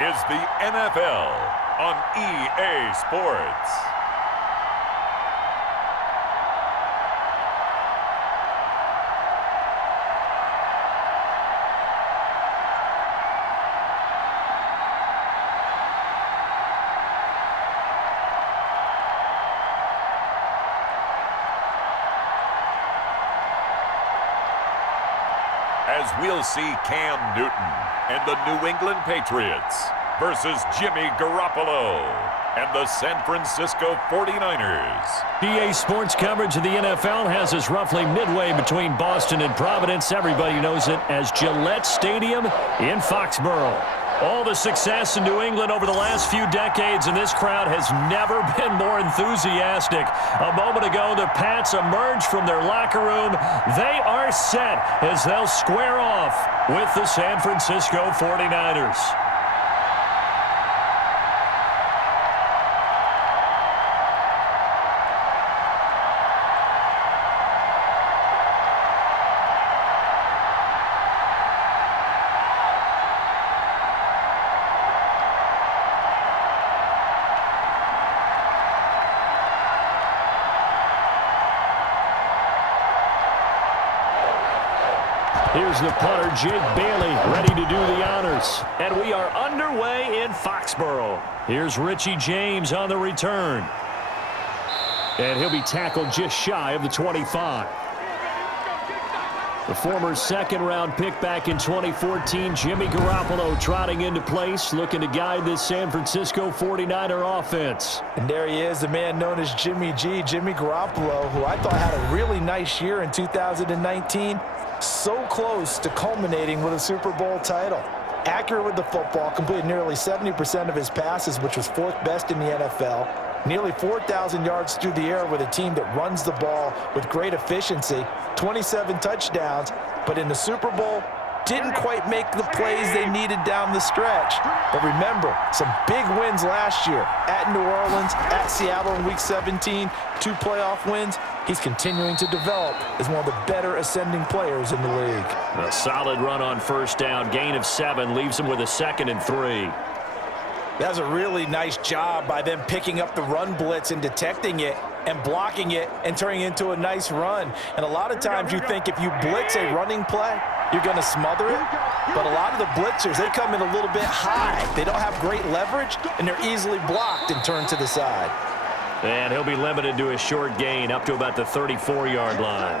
is the NFL on EA Sports. As we'll see Cam Newton and the New England Patriots versus Jimmy Garoppolo and the San Francisco 49ers. EA Sports coverage of the NFL has us roughly midway between Boston and Providence. Everybody knows it as Gillette Stadium in Foxborough. All the success in New England over the last few decades, and this crowd has never been more enthusiastic. A moment ago, the Pats emerged from their locker room. They are set as they'll square off with the San Francisco 49ers. Here's the punter, Jake Bailey, ready to do the honors. And we are underway in Foxborough. Here's Richie James on the return. And he'll be tackled just shy of the 25. The former second-round pick back in 2014, Jimmy Garoppolo trotting into place, looking to guide this San Francisco 49er offense. And there he is, the man known as Jimmy G, Jimmy Garoppolo, who I thought had a really nice year in 2019. So close to culminating with a Super Bowl title. Accurate with the football, completed nearly 70% of his passes, which was fourth best in the NFL. Nearly 4,000 yards through the air with a team that runs the ball with great efficiency. 27 touchdowns, but in the Super Bowl, didn't quite make the plays they needed down the stretch. But remember, some big wins last year at New Orleans, at Seattle in Week 17, 2 playoff wins. He's continuing to develop as one of the better ascending players in the league. A solid run on first down, gain of 7, leaves him with a 2nd and 3. That's a really nice job by them picking up the run blitz and detecting it and blocking it and turning it into a nice run. And a lot of times you think if you blitz a running play, you're going to smother it. But a lot of the blitzers, they come in a little bit high. They don't have great leverage, and they're easily blocked and turned to the side. And he'll be limited to a short gain up to about the 34-yard line.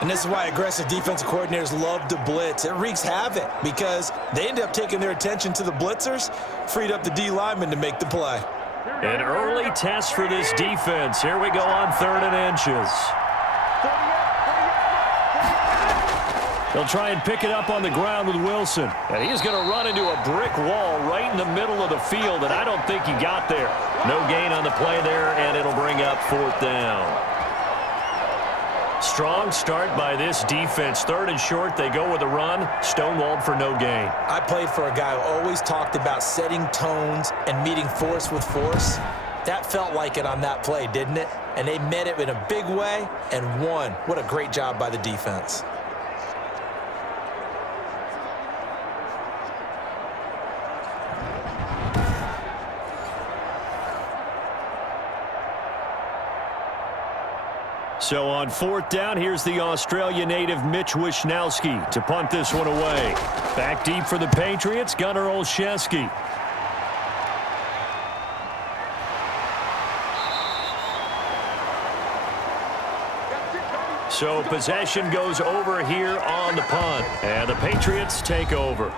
And this is why aggressive defensive coordinators love to blitz. It wreaks havoc because they end up taking their attention to the blitzers, freed up the D lineman to make the play. An early test for this defense. Here we go on 3rd and inches. They'll try and pick it up on the ground with Wilson. And he's going to run into a brick wall right in the middle of the field, and I don't think he got there. No gain on the play there, and it'll bring up 4th down. Strong start by this defense. 3rd and short, they go with a run. Stonewalled for no gain. I played for a guy who always talked about setting tones and meeting force with force. That felt like it on that play, didn't it? And they met it in a big way and won. What a great job by the defense. So on 4th down, here's the Australia native Mitch Wishnowsky to punt this one away. Back deep for the Patriots, Gunnar Olszewski. So possession goes over here on the punt, and the Patriots take over.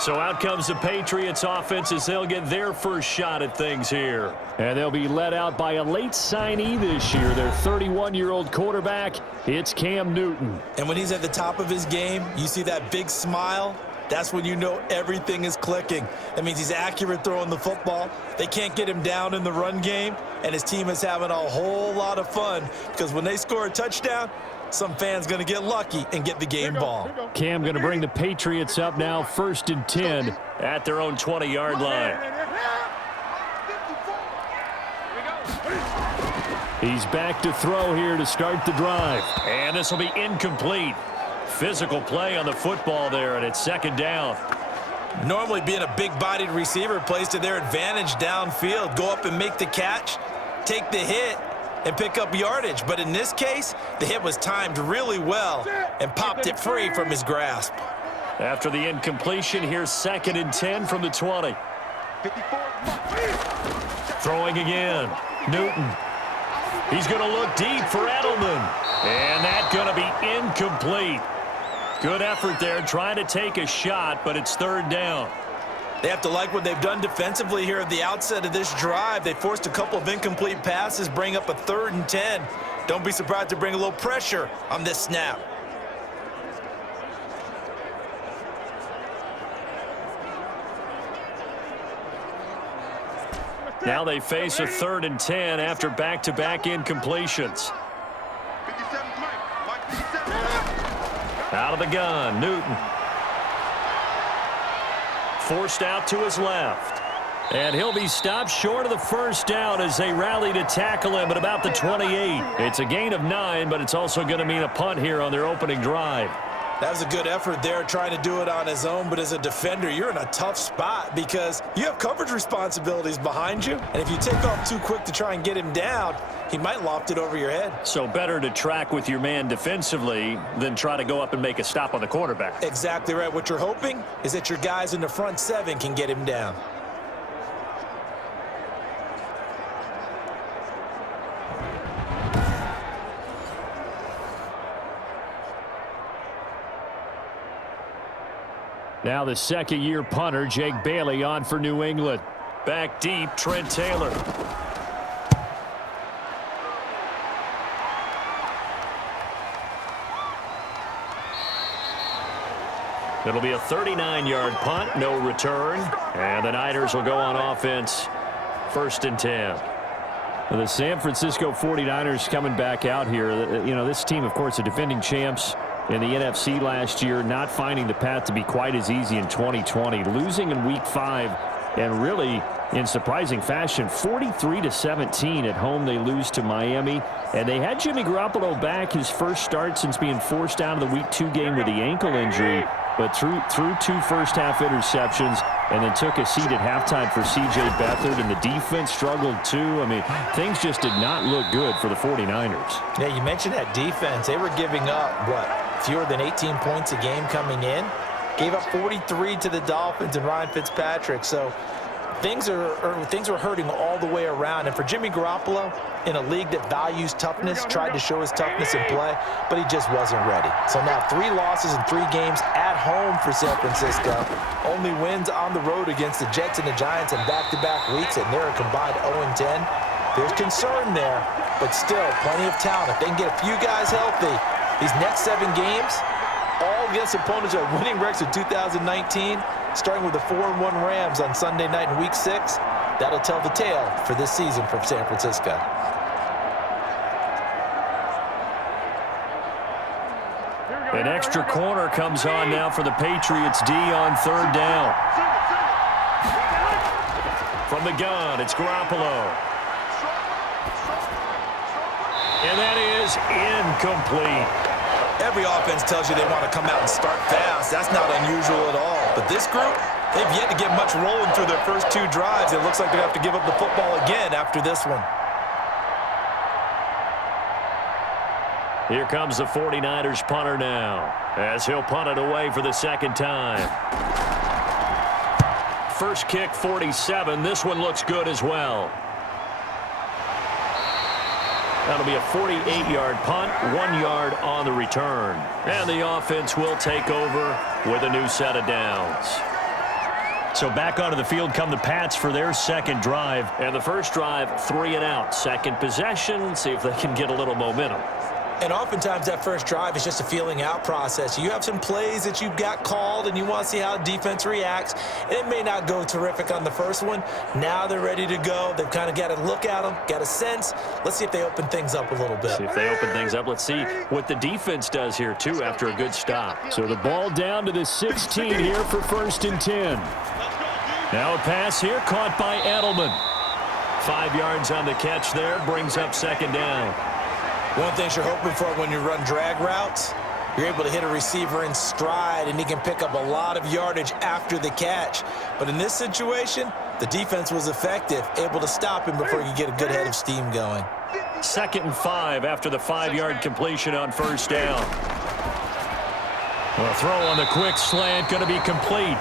So out comes the Patriots offense as they'll get their first shot at things here. And they'll be led out by a late signee this year, their 31-year-old quarterback. It's Cam Newton. And when he's at the top of his game, you see that big smile. That's when you know everything is clicking. That means he's accurate throwing the football. They can't get him down in the run game, and his team is having a whole lot of fun because when they score a touchdown, some fan's going to get lucky and get the game ball. Cam going to bring the Patriots up now, 1st and 10 at their own 20-yard line. He's back to throw here to start the drive. And this will be incomplete. Physical play on the football there, and it's 2nd down. Normally being a big-bodied receiver plays to their advantage downfield. Go up and make the catch, take the hit, and pick up yardage. But in this case, the hit was timed really well and popped it free from his grasp. After the incompletion, here's 2nd and 10 from the 20. Throwing again. Newton. He's going to look deep for Edelman. And that's going to be incomplete. Good effort there, trying to take a shot, but it's 3rd down. They have to like what they've done defensively here at the outset of this drive. They forced a couple of incomplete passes, bring up a 3rd and 10. Don't be surprised to bring a little pressure on this snap. Now they face a 3rd and 10 after back-to-back incompletions. Out of the gun, Newton. Forced out to his left. And he'll be stopped short of the 1st down as they rally to tackle him at about the 28. It's a gain of 9, but it's also going to mean a punt here on their opening drive. That was a good effort there, trying to do it on his own. But as a defender, you're in a tough spot because you have coverage responsibilities behind you. And if you take off too quick to try and get him down, he might loft it over your head. So better to track with your man defensively than try to go up and make a stop on the quarterback. Exactly right. What you're hoping is that your guys in the front 7 can get him down. Now the 2nd-year punter, Jake Bailey, on for New England. Back deep, Trent Taylor. It'll be a 39-yard punt, no return. And the Niners will go on offense, 1st and 10. The San Francisco 49ers coming back out here. You know, this team, of course, the defending champs in the NFC last year, not finding the path to be quite as easy in 2020. Losing in Week 5, and really, in surprising fashion, 43-17 at home. They lose to Miami. And they had Jimmy Garoppolo back, his first start since being forced out of the Week 2 game with the ankle injury. But through 2 first-half interceptions, and then took a seat at halftime for C.J. Beathard, and the defense struggled too. I mean, things just did not look good for the 49ers. Yeah, you mentioned that defense. They were giving up, fewer than 18 points a game coming in. Gave up 43 to the Dolphins and Ryan Fitzpatrick. So things are hurting all the way around. And for Jimmy Garoppolo, in a league that values toughness, tried to show his toughness in play, but he just wasn't ready. So now 3 losses in 3 games at home for San Francisco. Only wins on the road against the Jets and the Giants in back-to-back weeks, and they're a combined 0-10. There's concern there, but still plenty of talent. If they can get a few guys healthy, these next 7 games, all against opponents who have winning records in 2019, starting with the 4-1 Rams on Sunday night in Week 6. That'll tell the tale for this season for San Francisco. An extra corner comes on now for the Patriots D on 3rd down. From the gun, it's Garoppolo. And that is incomplete. Every offense tells you they want to come out and start fast. That's not unusual at all. But this group, they've yet to get much rolling through their first 2 drives. It looks like they're going to have to give up the football again after this one. Here comes the 49ers punter now, as he'll punt it away for the 2nd time. First kick, 47. This one looks good as well. That'll be a 48-yard punt, 1 yard on the return. And the offense will take over with a new set of downs. So back onto the field come the Pats for their 2nd drive. And the first drive, 3 and out. 2nd possession, see if they can get a little momentum. And oftentimes that first drive is just a feeling out process. You have some plays that you've got called and you want to see how the defense reacts. It may not go terrific on the first one. Now they're ready to go. They've kind of got to look at them, got a sense. Let's see if they open things up a little bit. See if they open things up. Let's see what the defense does here, too, after a good stop. So the ball down to the 16 here for 1st and 10. Now a pass here caught by Edelman. 5 yards on the catch there, brings up 2nd down. One thing you're hoping for when you run drag routes You're able to hit a receiver in stride, and he can pick up a lot of yardage after the catch. But in this situation, the defense was effective, able to stop him before he could get a good head of steam going. 2nd and 5 after the 5-yard completion on 1st down. A throw on the quick slant going to be complete.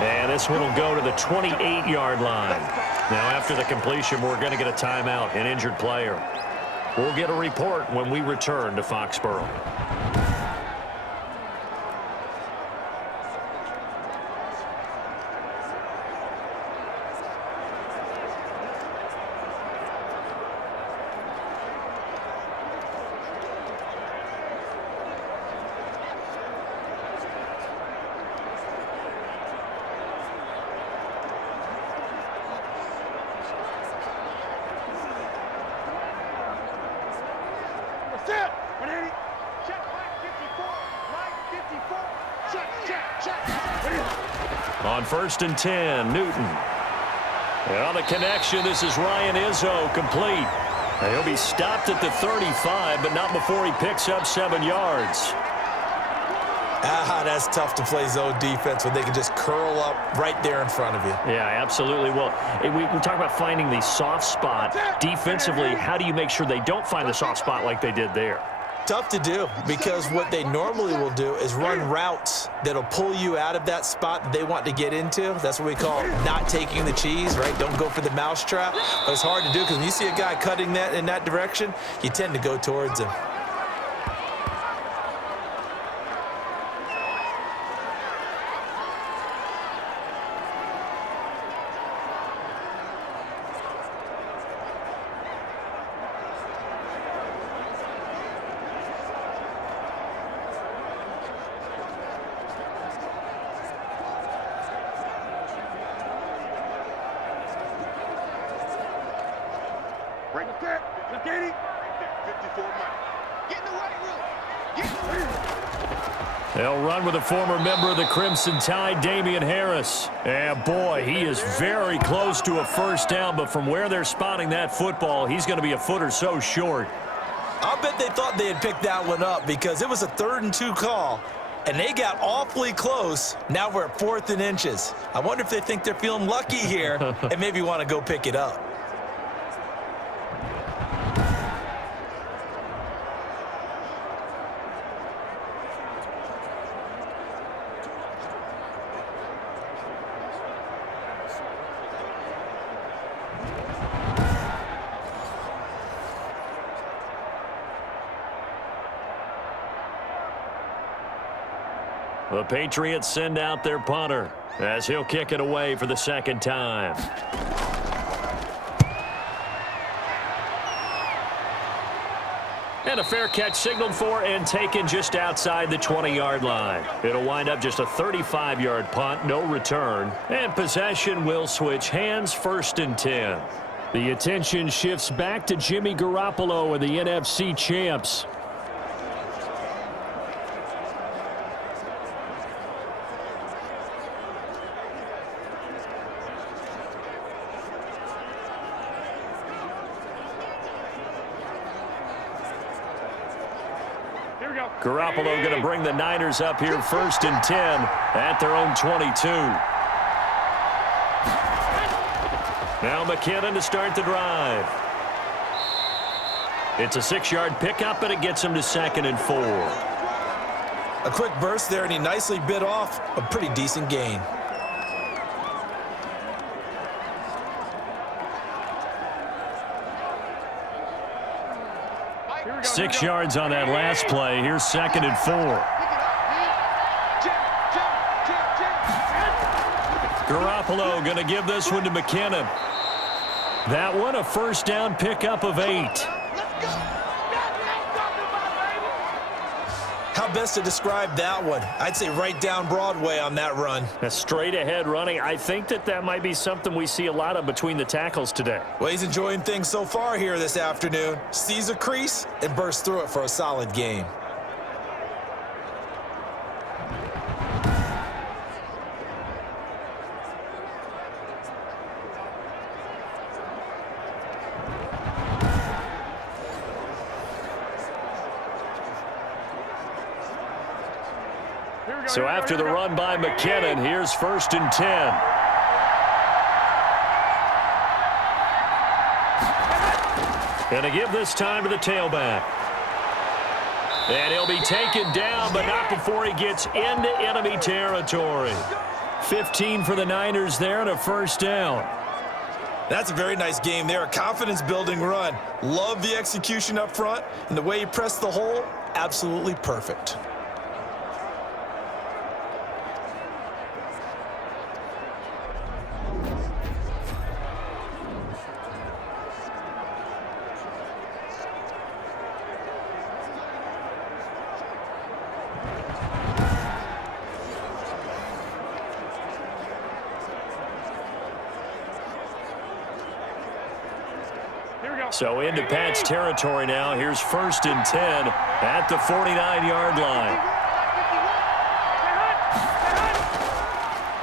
And this one will go to the 28-yard line. Now after the completion, we're going to get a timeout, an injured player. We'll get a report when we return to Foxborough. On 1st and 10, Newton. On the connection, this is Ryan Izzo, complete. He'll be stopped at the 35, but not before he picks up 7 yards. That's tough to play zone defense when they can just curl up right there in front of you. Yeah, absolutely. Well, we talk about finding the soft spot. Defensively, how do you make sure they don't find the soft spot like they did there? Tough to do, because what they normally will do is run routes that'll pull you out of that spot that they want to get into. That's what we call not taking the cheese, right? Don't go for the mousetrap. But it's hard to do because when you see a guy cutting that in that direction, you tend to go towards him. They'll run with a former member of the Crimson Tide, Damien Harris. And boy, he is very close to a 1st down, but from where they're spotting that football, he's going to be a foot or so short. I'll bet they thought they had picked that one up because it was a 3rd and 2 call, and they got awfully close. Now we're at 4th and inches. I wonder if they think they're feeling lucky here and maybe want to go pick it up. The Patriots send out their punter as he'll kick it away for the 2nd time. And a fair catch signaled for and taken just outside the 20-yard line. It'll wind up just a 35-yard punt, no return. And possession will switch hands, 1st and 10. The attention shifts back to Jimmy Garoppolo and the NFC champs. 'em. Garoppolo going to bring the Niners up here 1st and 10 at their own 22. Now McKinnon to start the drive. It's a 6-yard pickup, and it gets him to 2nd and 4. A quick burst there, and he nicely bit off a pretty decent gain. Six yards on that last play. Here's 2nd and 4. Garoppolo going to give this one to McKinnon. That one a 1st down pickup of 8. How best to describe that one? I'd say right down Broadway on that run. A straight ahead running. I think that might be something we see a lot of between the tackles today. Well, he's enjoying things so far here this afternoon. Sees a crease and bursts through it for a solid game. So after the run by McKinnon, here's 1st and 10. Going to give this time to the tailback. And he'll be taken down, but not before he gets into enemy territory. 15 for the Niners there and a 1st down. That's a very nice game there. A confidence-building run. Love the execution up front, and the way he pressed the hole, absolutely perfect. So into Pat's territory now. Here's 1st and 10 at the 49-yard line.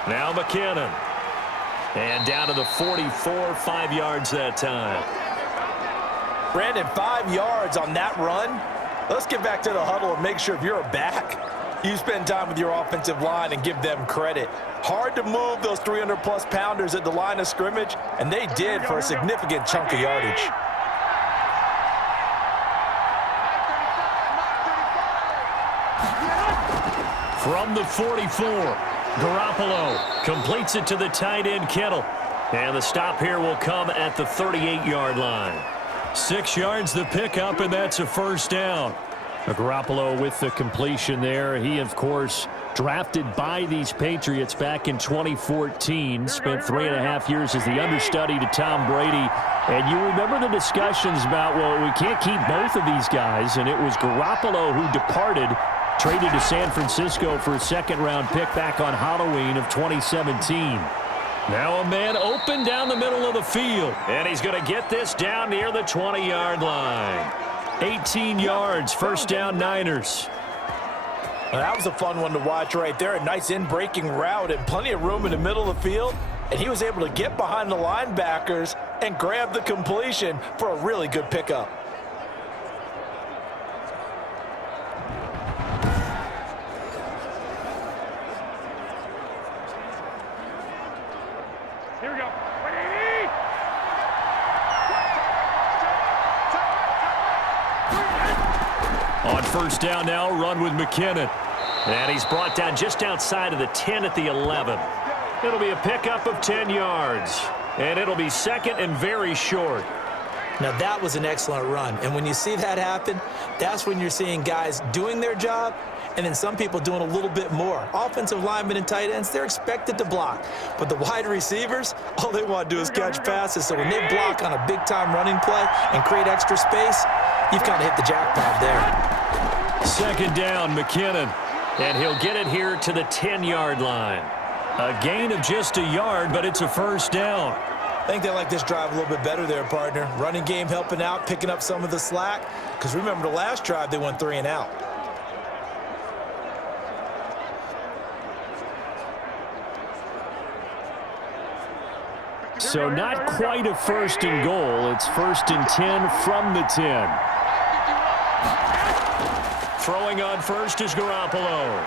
Now McKinnon. And down to the 44, 5 yards that time. Brandon, 5 yards on that run. Let's get back to the huddle and make sure if you're a back, you spend time with your offensive line and give them credit. Hard to move those 300-plus pounders at the line of scrimmage, and they did for a significant chunk of yardage. From the 44, Garoppolo completes it to the tight end, Kittle. And the stop here will come at the 38-yard line. 6 yards the pickup, and that's a 1st down. Garoppolo with the completion there. He, of course, drafted by these Patriots back in 2014. Spent 3.5 years as the understudy to Tom Brady. And you remember the discussions about, well, we can't keep both of these guys. And it was Garoppolo who departed, traded to San Francisco for a 2nd-round pick back on Halloween of 2017. Now a man open down the middle of the field. And he's going to get this down near the 20-yard line. 18 yards, 1st down Niners. Well, that was a fun one to watch right there. A nice in-breaking route and plenty of room in the middle of the field. And he was able to get behind the linebackers and grab the completion for a really good pickup. Here we go. On 1st down now, run with McKinnon. And he's brought down just outside of the 10 at the 11. It'll be a pickup of 10 yards. And it'll be 2nd and very short. Now, that was an excellent run. And when you see that happen, that's when you're seeing guys doing their job and then some people doing a little bit more. Offensive linemen and tight ends, they're expected to block. But the wide receivers, all they want to do is catch passes. So when they block on a big-time running play and create extra space, you've kind of hit the jackpot there. 2nd down, McKinnon. And he'll get it here to the 10-yard line. A gain of just a yard, but it's a 1st down. I think they like this drive a little bit better there, partner. Running game helping out, picking up some of the slack. Because remember, the last drive, they went 3 and out. So not quite a 1st and goal. It's 1st and 10 from the 10. Throwing on first is Garoppolo.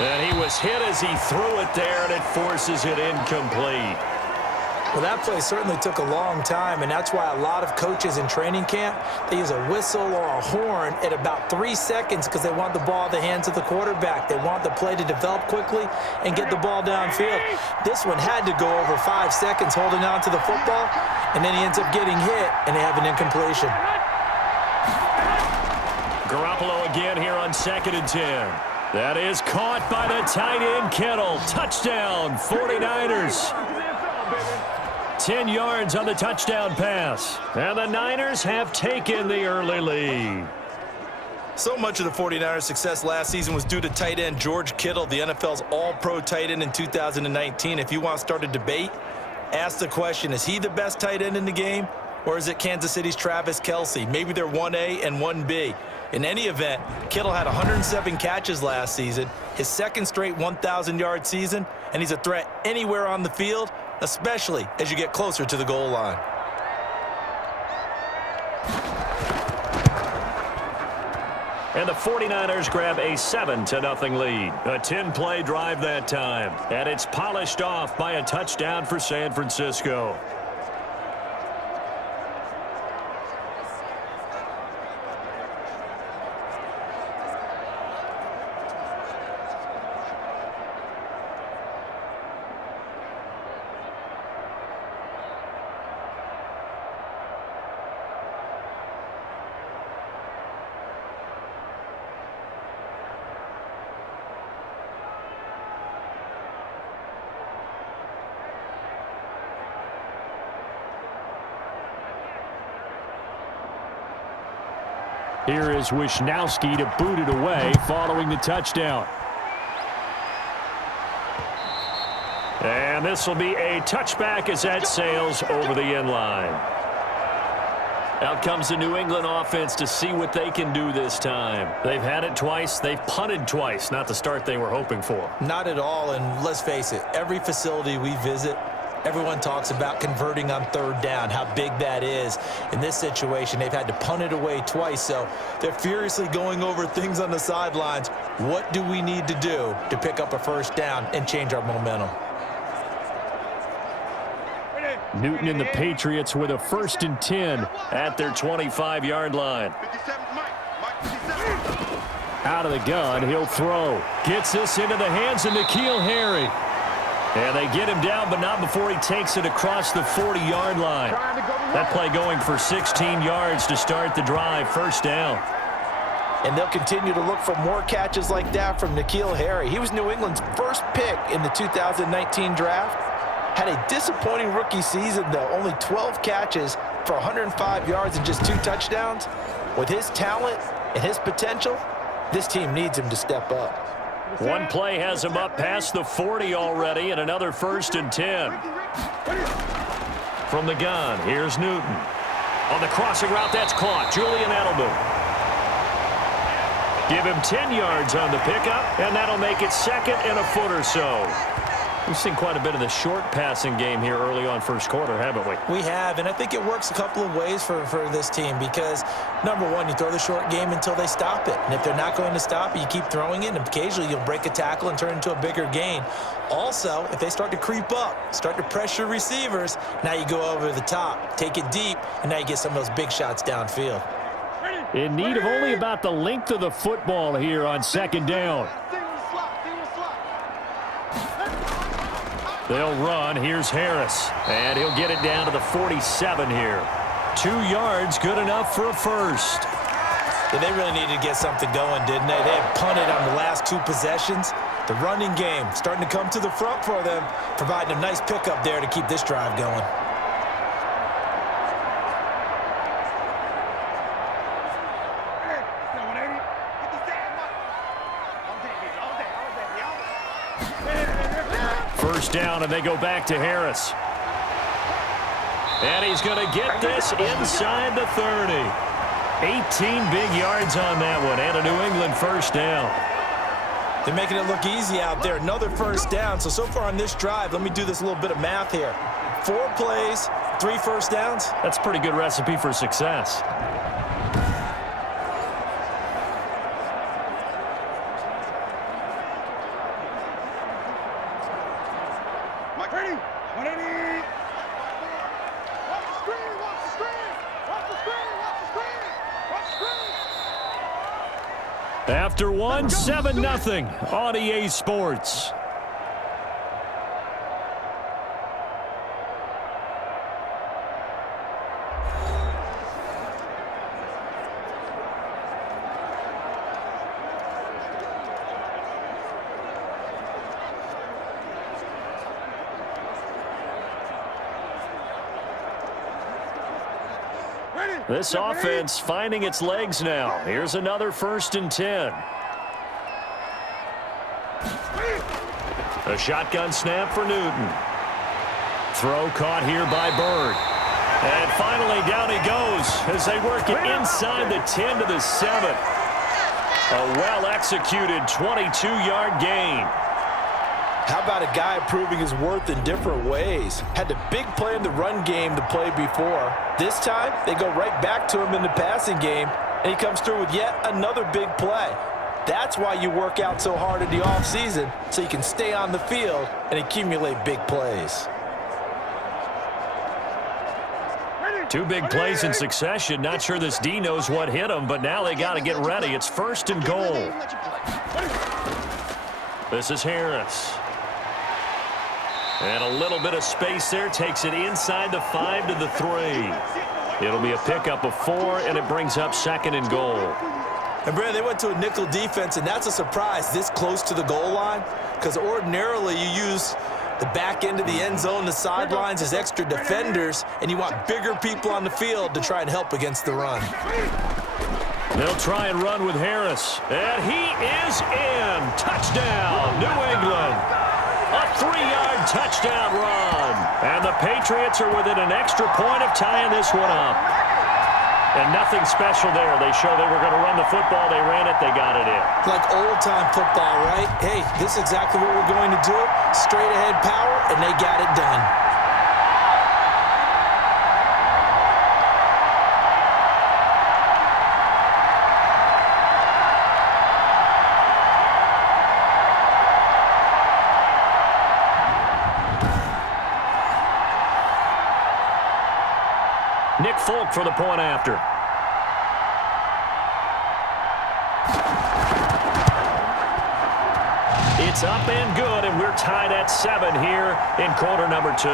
And he was hit as he threw it there, and it forces it incomplete. Well, that play certainly took a long time, and that's why a lot of coaches in training camp, they use a whistle or a horn at about 3 seconds because they want the ball in the hands of the quarterback. They want the play to develop quickly and get the ball downfield. This one had to go over 5 seconds holding on to the football, and then he ends up getting hit, and they have an incompletion. Garoppolo again here on 2nd and 10. That is caught by the tight end, Kittle. Touchdown, 49ers. 10 yards on the touchdown pass. And the Niners have taken the early lead. So much of the 49ers' success last season was due to tight end George Kittle, the NFL's all-pro tight end in 2019. If you want to start a debate, ask the question, is he the best tight end in the game? Or is it Kansas City's Travis Kelce? Maybe they're 1A and 1B. In any event, Kittle had 107 catches last season, his 2nd straight 1,000-yard season, and he's a threat anywhere on the field, especially as you get closer to the goal line. And the 49ers grab a 7-0 lead. A 10-play drive that time. And it's polished off by a touchdown for San Francisco. Here is Wisnowski to boot it away following the touchdown. And this will be a touchback as that sails over the end line. Out comes the New England offense to see what they can do this time. They've had it twice. They've punted twice. Not the start they were hoping for. Not at all, and let's face it, every facility we visit, everyone talks about converting on third down, how big that is. In this situation, they've had to punt it away twice, so they're furiously going over things on the sidelines. What do we need to do to pick up a first down and change our momentum? Newton and the Patriots with a 1st and 10 at their 25-yard line. Out of the gun, he'll throw. Gets this into the hands of N'Keal Harry. And they get him down, but not before he takes it across the 40-yard line. That play going for 16 yards to start the drive. First down. And they'll continue to look for more catches like that from N'Keal Harry. He was New England's first pick in the 2019 draft. Had a disappointing rookie season, though. Only 12 catches for 105 yards and just 2 touchdowns. With his talent and his potential, this team needs him to step up. One play has him up past the 40 already, and another 1st and 10. From the gun, here's Newton. On the crossing route, that's caught. Julian Edelman. Give him 10 yards on the pickup, and that'll make it 2nd and a foot or so. We've seen quite a bit of the short passing game here early on first quarter, haven't we? We have, and I think it works a couple of ways for this team because, number one, you throw the short game until they stop it. And if they're not going to stop it, you keep throwing it, and occasionally you'll break a tackle and turn it into a bigger gain. Also, if they start to creep up, start to pressure receivers, now you go over the top, take it deep, and now you get some of those big shots downfield. In need of only about the length of the football here on 2nd down. They'll run. Here's Harris. And he'll get it down to the 47 here. 2 yards, good enough for a first. Yeah, they really needed to get something going, didn't they? They had punted on the last 2 possessions. The running game starting to come to the front for them, providing a nice pickup there to keep this drive going. First down, and they go back to Harris. And he's going to get this inside the 30. 18 big yards on that one, and a New England first down. They're making it look easy out there. Another first down. So far on this drive, let me do this little bit of math here. 4 plays, 3 first downs. That's a pretty good recipe for success. After one, 7-0 on EA Sports. This offense finding its legs now. Here's another 1st and 10. A shotgun snap for Newton. Throw caught here by Bird. And finally down he goes as they work it inside the 10 to the 7. A well-executed 22-yard gain. How about a guy proving his worth in different ways? Had the big play in the run game to play before. This time, they go right back to him in the passing game, and he comes through with yet another big play. That's why you work out so hard in the offseason, so you can stay on the field and accumulate big plays. 2 big plays in succession. Not sure this D knows what hit him, but now they got to get ready. It's 1st and goal. This is Harris. And a little bit of space there. Takes it inside the 5 to the 3. It'll be a pickup of 4, and it brings up 2nd and goal. And, Brad, they went to a nickel defense, and that's a surprise this close to the goal line, because ordinarily you use the back end of the end zone, the sidelines as extra defenders, and you want bigger people on the field to try and help against the run. They'll try and run with Harris, and he is in. Touchdown, New England. A 3-yard touchdown run. And the Patriots are within an extra point of tying this one up. And nothing special there. They show they were going to run the football. They ran it. They got it in. Like old-time football, right? Hey, this is exactly what we're going to do. Straight-ahead power, and they got it done. Nick Folk for the point after. It's up and good, and we're tied at 7 here in quarter number 2.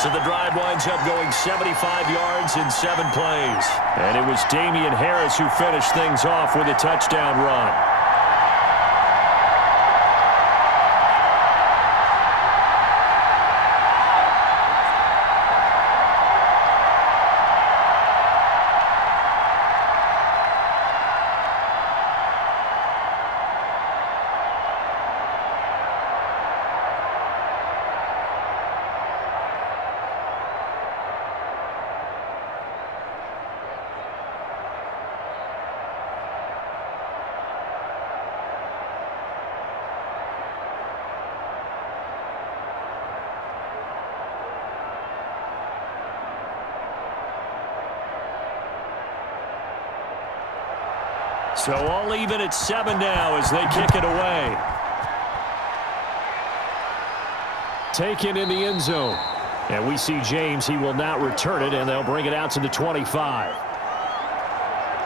So the drive winds up going 75 yards in 7 plays. And it was Damien Harris who finished things off with a touchdown run. So all even at 7 now as they kick it away. Taken in the end zone. And we see James. He will not return it, and they'll bring it out to the 25.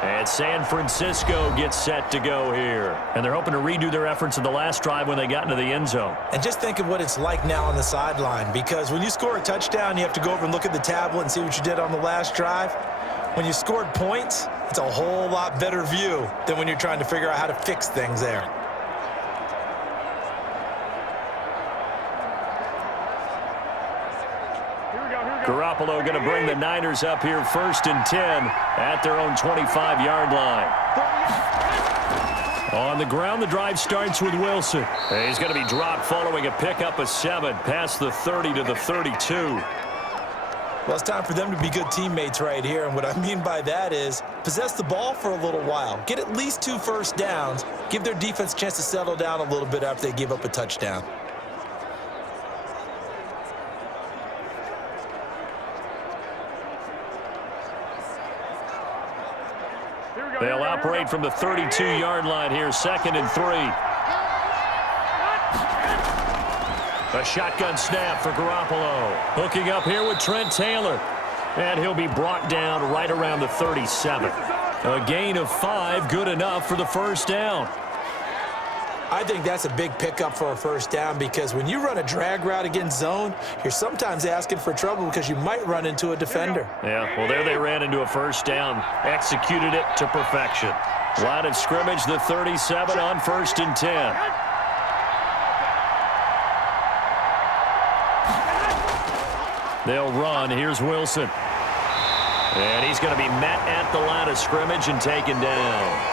And San Francisco gets set to go here. And they're hoping to redo their efforts in the last drive when they got into the end zone. And just think of what it's like now on the sideline, because when you score a touchdown, you have to go over and look at the tablet and see what you did on the last drive. When you scored points, it's a whole lot better view than when you're trying to figure out how to fix things there. Garoppolo going to bring the Niners up here 1st and 10 at their own 25-yard line. On the ground, the drive starts with Wilson. He's going to be dropped following a pickup of 7 past the 30 to the 32. Well, it's time for them to be good teammates right here, and what I mean by that is possess the ball for a little while, get at least 2 first downs, give their defense a chance to settle down a little bit after they give up a touchdown. They'll operate from the 32-yard line here, 2nd and 3. A shotgun snap for Garoppolo. Hooking up here with Trent Taylor. And he'll be brought down right around the 37. A gain of 5, good enough for the first down. I think that's a big pickup for a first down, because when you run a drag route against zone, you're sometimes asking for trouble because you might run into a defender. Yeah, well, there they ran into a first down. Executed it to perfection. Line of scrimmage, the 37 on 1st and 10. They'll run. Here's Wilson. And he's going to be met at the line of scrimmage and taken down.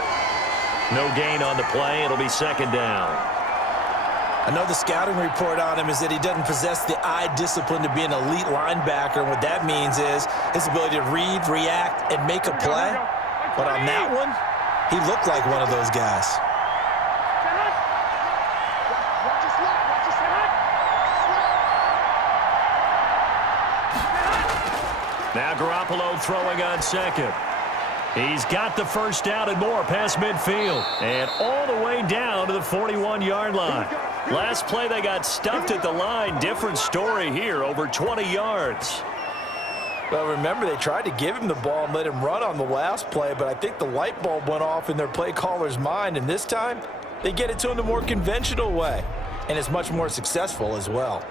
No gain on the play. It'll be 2nd down. I know the scouting report on him is that he doesn't possess the eye discipline to be an elite linebacker. And what that means is his ability to read, react, and make a play. But on that one, he looked like one of those guys. Now Garoppolo throwing on 2nd. He's got the first down and more past midfield. And all the way down to the 41-yard line. Last play they got stuffed at the line. Different story here, over 20 yards. Well, remember, they tried to give him the ball and let him run on the last play, but I think the light bulb went off in their play caller's mind, and this time they get it to him the more conventional way, and it's much more successful as well.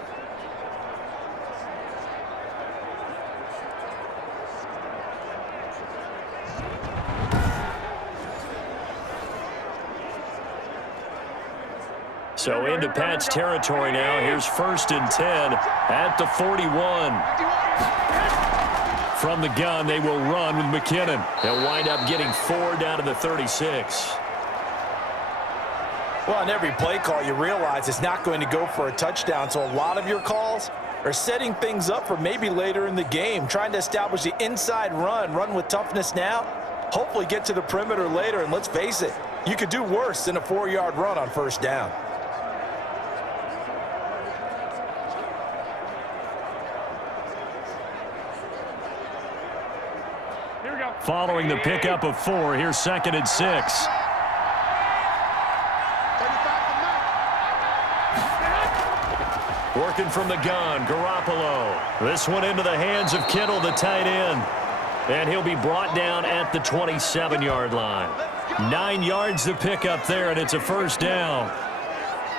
So into Pat's territory now. Here's 1st and 10 at the 41. From the gun, they will run with McKinnon. They'll wind up getting 4 down to the 36. Well, on every play call, you realize it's not going to go for a touchdown, so a lot of your calls are setting things up for maybe later in the game, trying to establish the inside run with toughness now, hopefully get to the perimeter later, and let's face it, you could do worse than a 4-yard run on 1st down. Following the pickup of 4, here's 2nd and 6. Working from the gun, Garoppolo. This one into the hands of Kittle, the tight end. And he'll be brought down at the 27-yard line. 9 yards to pick up there, and it's a 1st down.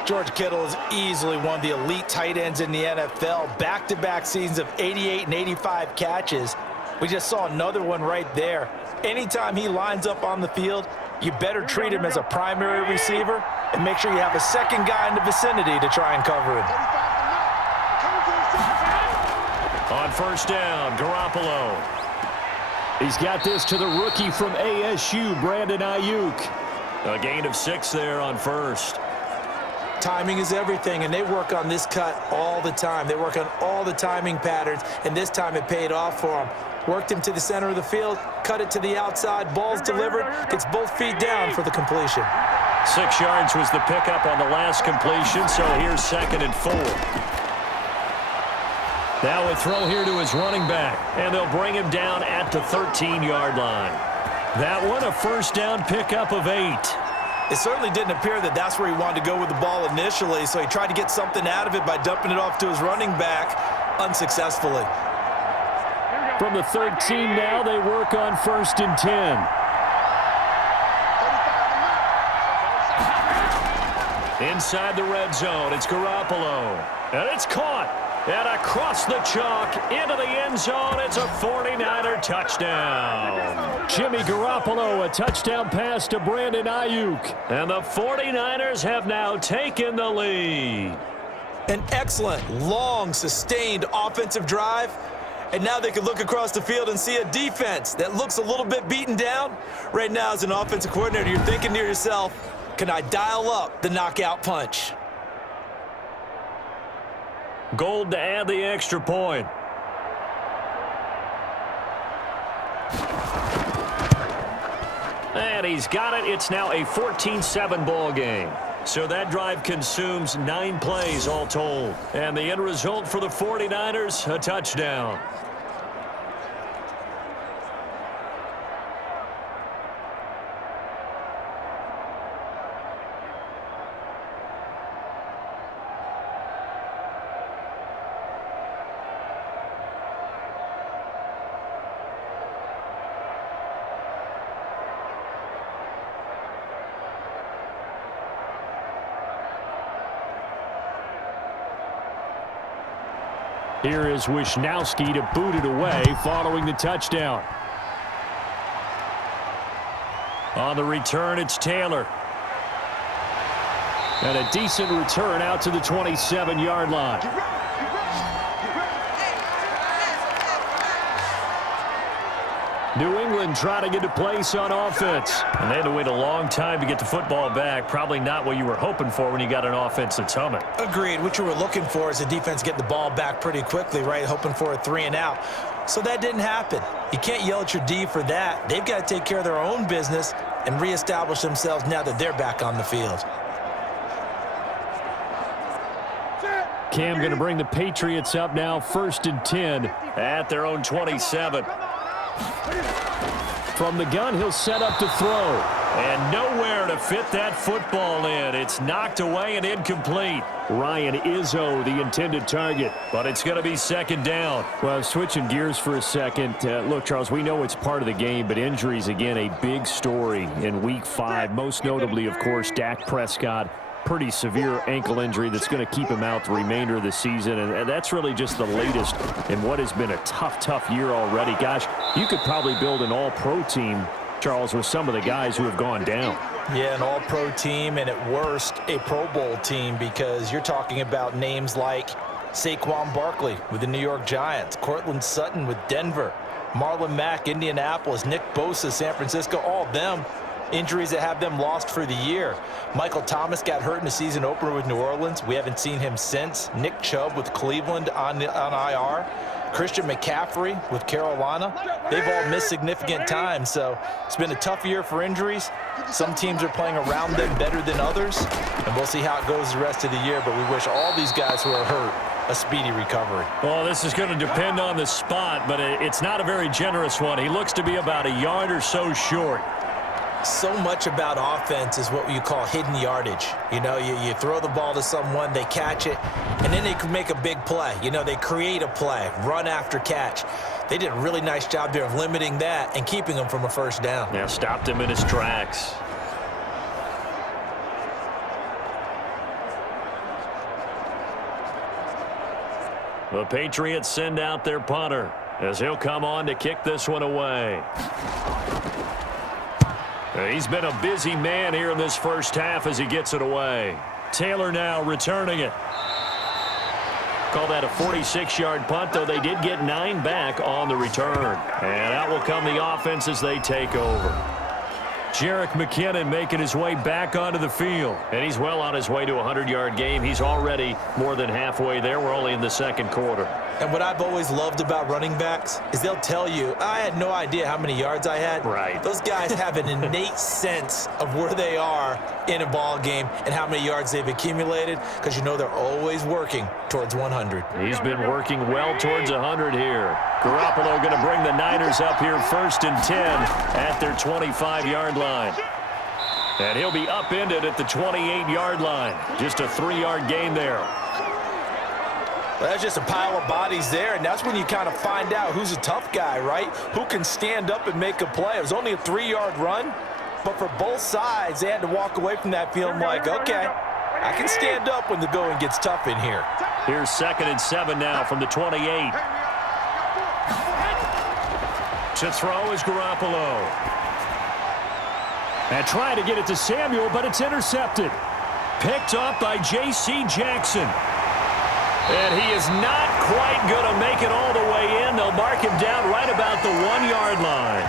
George Kittle is easily one of the elite tight ends in the NFL. Back-to-back seasons of 88 and 85 catches. We just saw another one right there. Anytime he lines up on the field, you better treat him as a primary receiver and make sure you have a second guy in the vicinity to try and cover him. On 1st down, Garoppolo. He's got this to the rookie from ASU, Brandon Ayuk. A gain of 6 there on 1st. Timing is everything, and they work on this cut all the time. They work on all the timing patterns, and this time it paid off for them. Worked him to the center of the field, cut it to the outside, ball's delivered, gets both feet down for the completion. 6 yards was the pickup on the last completion, so here's 2nd and 4. Now a throw here to his running back, and they'll bring him down at the 13-yard line. That one, a 1st down pickup of 8. It certainly didn't appear that that's where he wanted to go with the ball initially, so he tried to get something out of it by dumping it off to his running back unsuccessfully. From the 13 now, they work on 1st and 10. Inside the red zone, it's Garoppolo. And it's caught. And across the chalk, into the end zone, it's a 49er touchdown. Jimmy Garoppolo, a touchdown pass to Brandon Ayuk. And the 49ers have now taken the lead. An excellent, long, sustained offensive drive. And now they can look across the field and see a defense that looks a little bit beaten down. Right now, as an offensive coordinator, you're thinking to yourself, can I dial up the knockout punch? Gold to add the extra point. And he's got it. It's now a 14-7 ball game. So that drive consumes 9 plays all told. And the end result for the 49ers, a touchdown. Here is Wisnowski to boot it away following the touchdown. On the return, it's Taylor. And a decent return out to the 27-yard line. New England trying to get a place on offense. And they had to wait a long time to get the football back. Probably not what you were hoping for when you got an offense that's humming. Agreed. What you were looking for is a defense getting the ball back pretty quickly, right? Hoping for a 3 and out. So that didn't happen. You can't yell at your D for that. They've got to take care of their own business and reestablish themselves now that they're back on the field. Cam going to bring the Patriots up now, 1st and 10 at their own 27. From the gun, he'll set up to throw. And nowhere to fit that football in. It's knocked away and incomplete. Ryan Izzo, the intended target, but it's going to be second down. Well, switching gears for a second. Look, Charles, we know it's part of the game, but injuries, again, a big story in Week 5. Most notably, of course, Dak Prescott. Pretty severe ankle injury that's going to keep him out the remainder of the season, and that's really just the latest in what has been a tough year already. Gosh, you could probably build an all-pro team, Charles, with some of the guys who have gone down. Yeah, an all-pro team, and at worst, a Pro Bowl team, because you're talking about names like Saquon Barkley with the New York Giants, Cortland Sutton with Denver, Marlon Mack, Indianapolis, Nick Bosa, San Francisco, all of them injuries that have them lost for the year. Michael Thomas got hurt in the season opener with New Orleans. We haven't seen him since. Nick Chubb with Cleveland on IR. Christian McCaffrey with Carolina. They've all missed significant time, so it's been a tough year for injuries. Some teams are playing around them better than others, and we'll see how it goes the rest of the year, but we wish all these guys who are hurt a speedy recovery. Well, this is going to depend on the spot, but it's not a very generous one. He looks to be about a yard or so short. So much about offense is what you call hidden yardage. You know, you throw the ball to someone, they catch it, and then they can make a big play. You know, they create a play, run after catch. They did a really nice job there of limiting that and keeping him from a first down. Yeah, stopped him in his tracks. The Patriots send out their punter as he'll come on to kick this one away. He's been a busy man here in this first half as he gets it away. Taylor now returning it. Call that a 46-yard punt, though they did get 9 back on the return. And out will come the offense as they take over. Jerick McKinnon making his way back onto the field. And he's well on his way to a 100-yard game. He's already more than halfway there. We're only in the second quarter. And what I've always loved about running backs is they'll tell you, I had no idea how many yards I had. Right. Those guys have an innate sense of where they are in a ball game and how many yards they've accumulated, because you know they're always working towards 100. He's been working well towards 100 here. Garoppolo going to bring the Niners up here 1st and 10 at their 25-yard line. And he'll be upended at the 28-yard line. Just a 3-yard gain there. Well, that's just a pile of bodies there, and that's when you kind of find out who's a tough guy, right? Who can stand up and make a play. It was only a 3-yard run, but for both sides, they had to walk away from that feeling like, okay, I can stand up when the going gets tough in here. Here's 2nd and 7 now from the 28. To throw is Garoppolo. And trying to get it to Samuel, but it's intercepted. Picked up by J.C. Jackson. And he is not quite going to make it all the way in. They'll mark him down right about the 1-yard line.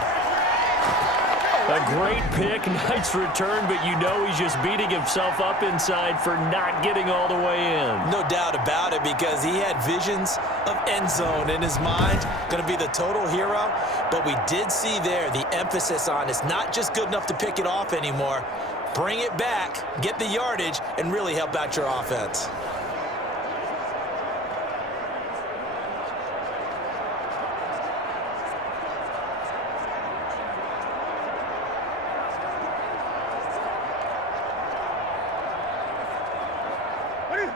A great pick, nice return, but you know he's just beating himself up inside for not getting all the way in. No doubt about it, because he had visions of end zone in his mind. Going to be the total hero. But we did see there the emphasis on it's not just good enough to pick it off anymore. Bring it back, get the yardage, and really help out your offense.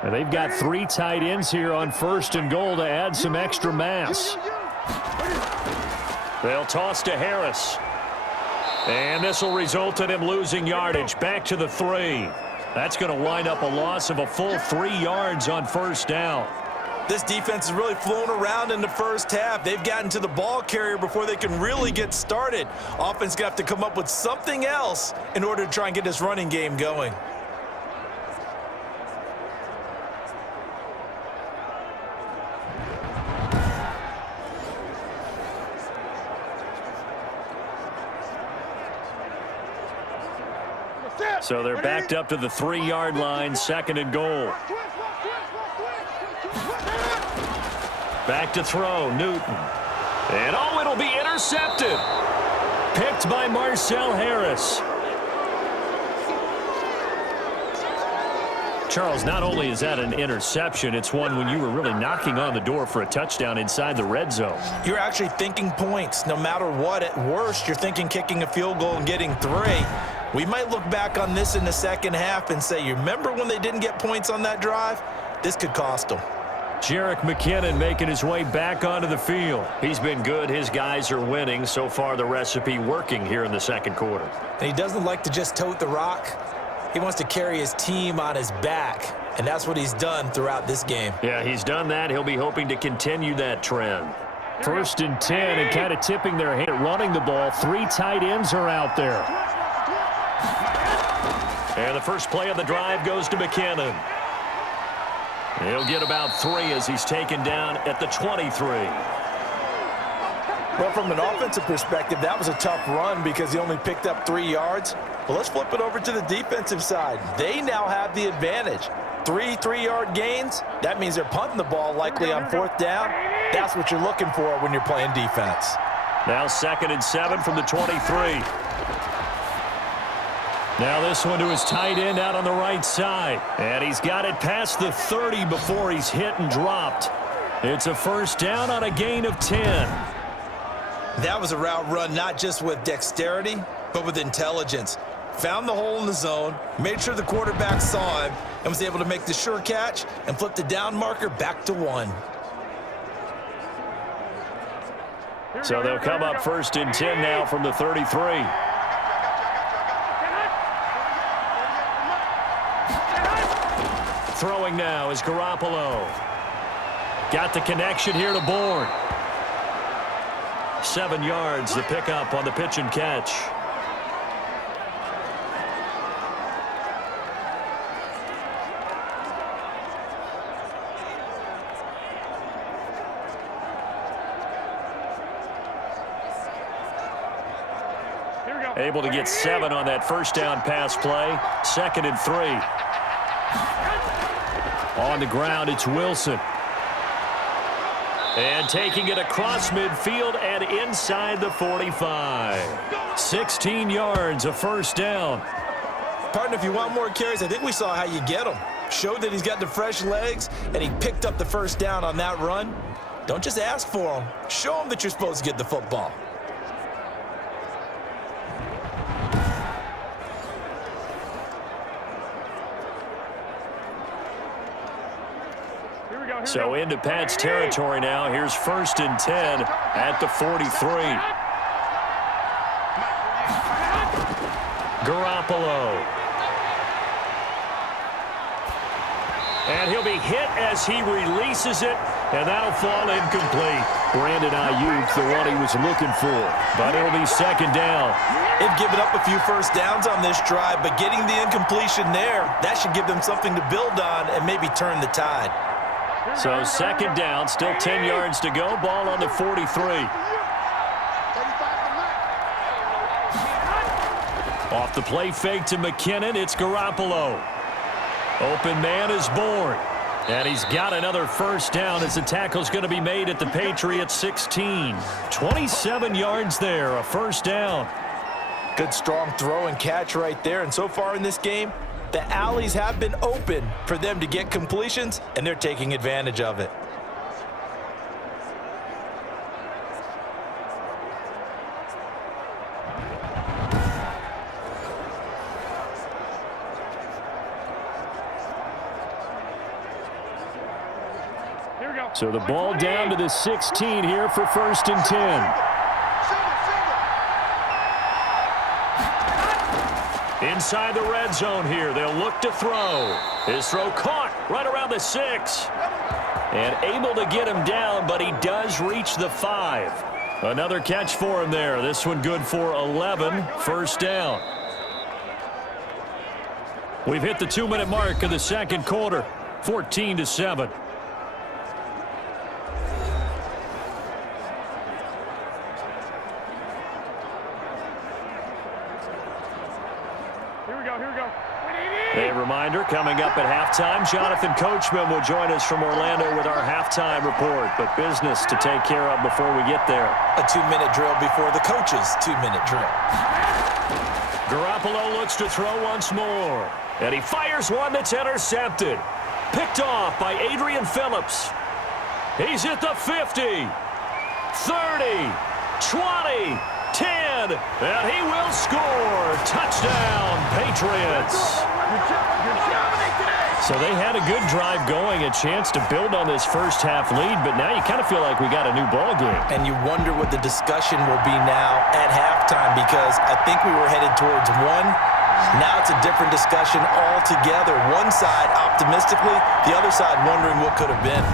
And they've got 3 tight ends here on 1st and goal to add some extra mass. They'll toss to Harris. And this will result in him losing yardage. Back to the 3. That's going to wind up a loss of a full 3 yards on 1st down. This defense has really flown around in the first half. They've gotten to the ball carrier before they can really get started. Offense got to come up with something else in order to try and get this running game going. So they're backed up to the 3-yard line, 2nd and goal. Back to throw, Newton. And oh, it'll be intercepted. Picked by Marcel Harris. Charles, not only is that an interception, it's one when you were really knocking on the door for a touchdown inside the red zone. You're actually thinking points. No matter what, at worst, you're thinking kicking a field goal and getting 3. We might look back on this in the second half and say, you remember when they didn't get points on that drive? This could cost them. Jerick McKinnon making his way back onto the field. He's been good. His guys are winning. So far, the recipe working here in the second quarter. And he doesn't like to just tote the rock. He wants to carry his team on his back, and that's what he's done throughout this game. Yeah, he's done that. He'll be hoping to continue that trend. 1st and 10, and kind of tipping their hand at running the ball. 3 tight ends are out there. And the first play of the drive goes to McKinnon. He'll get about 3 as he's taken down at the 23. Well, from an offensive perspective, that was a tough run because he only picked up 3 yards. But let's flip it over to the defensive side. They now have the advantage. 3 3-yard gains. That means they're punting the ball likely on 4th down. That's what you're looking for when you're playing defense. Now 2nd and 7 from the 23. Now this one to his tight end out on the right side. And he's got it past the 30 before he's hit and dropped. It's a 1st down on a gain of 10. That was a route run not just with dexterity, but with intelligence. Found the hole in the zone, made sure the quarterback saw him, and was able to make the sure catch and flip the down marker back to 1. So they'll come up 1st and 10 now from the 33. Throwing now is Garoppolo. Got the connection here to Bourne. 7 yards, the pickup on the pitch and catch. Able to get 7 on that 1st down pass play. 2nd and 3. On the ground, it's Wilson. And taking it across midfield and inside the 45. 16 yards, a 1st down. Partner, if you want more carries, I think we saw how you get them. Showed that he's got the fresh legs, and he picked up the 1st down on that run. Don't just ask for them. Show them that you're supposed to get the football. So into Pat's territory now. Here's 1st and 10 at the 43. Garoppolo. And he'll be hit as he releases it, and that'll fall incomplete. Brandon Ayuk, the one he was looking for, but it'll be 2nd down. They've given up a few 1st downs on this drive, but getting the incompletion there, that should give them something to build on and maybe turn the tide. So 2nd down, still 10 yards to go. Ball on the 43. Off the play fake to McKinnon, it's Garoppolo. Open man is Bourne. And he's got another 1st down as the tackle's going to be made at the Patriots 16. 27 yards there, a 1st down. Good strong throw and catch right there. And so far in this game, the alleys have been open for them to get completions, and they're taking advantage of it. So the ball down to the 16 here for 1st and 10. Inside the red zone here. They'll look to throw. His throw caught right around the 6. And able to get him down, but he does reach the 5. Another catch for him there. This one good for 11. 1st down. We've hit the 2-minute mark of the second quarter. 14-7. A reminder, coming up at halftime, Jonathan Coachman will join us from Orlando with our halftime report, but business to take care of before we get there. A 2-minute drill before the coach's 2-minute drill. Garoppolo looks to throw once more. And he fires one that's intercepted. Picked off by Adrian Phillips. He's at the 50, 30, 20, 10, and he will score. Touchdown, Patriots. So they had a good drive going, a chance to build on this first half lead, but now you kind of feel like we got a new ball game. And you wonder what the discussion will be now at halftime, because I think we were headed towards one. Now it's a different discussion altogether. One side optimistically, the other side wondering what could have been.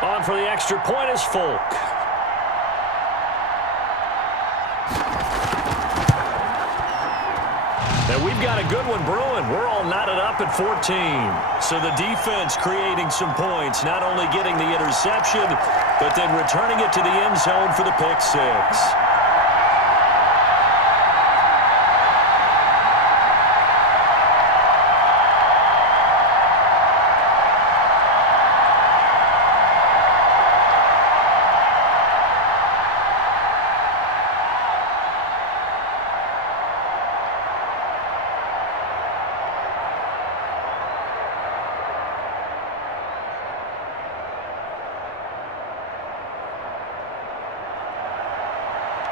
On for the extra point is Folk. And we've got a good one brewing. We're all knotted up at 14. So the defense creating some points, not only getting the interception, but then returning it to the end zone for the pick six.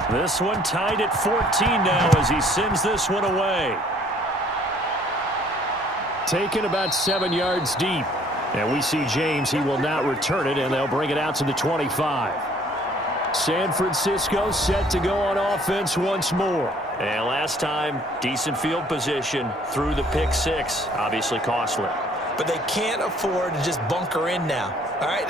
This one tied at 14 now as he sends this one away. Taken about 7 yards deep. And we see James, he will not return it, and they'll bring it out to the 25. San Francisco set to go on offense once more. And last time, decent field position through the pick six. Obviously costly. But they can't afford to just bunker in now. All right,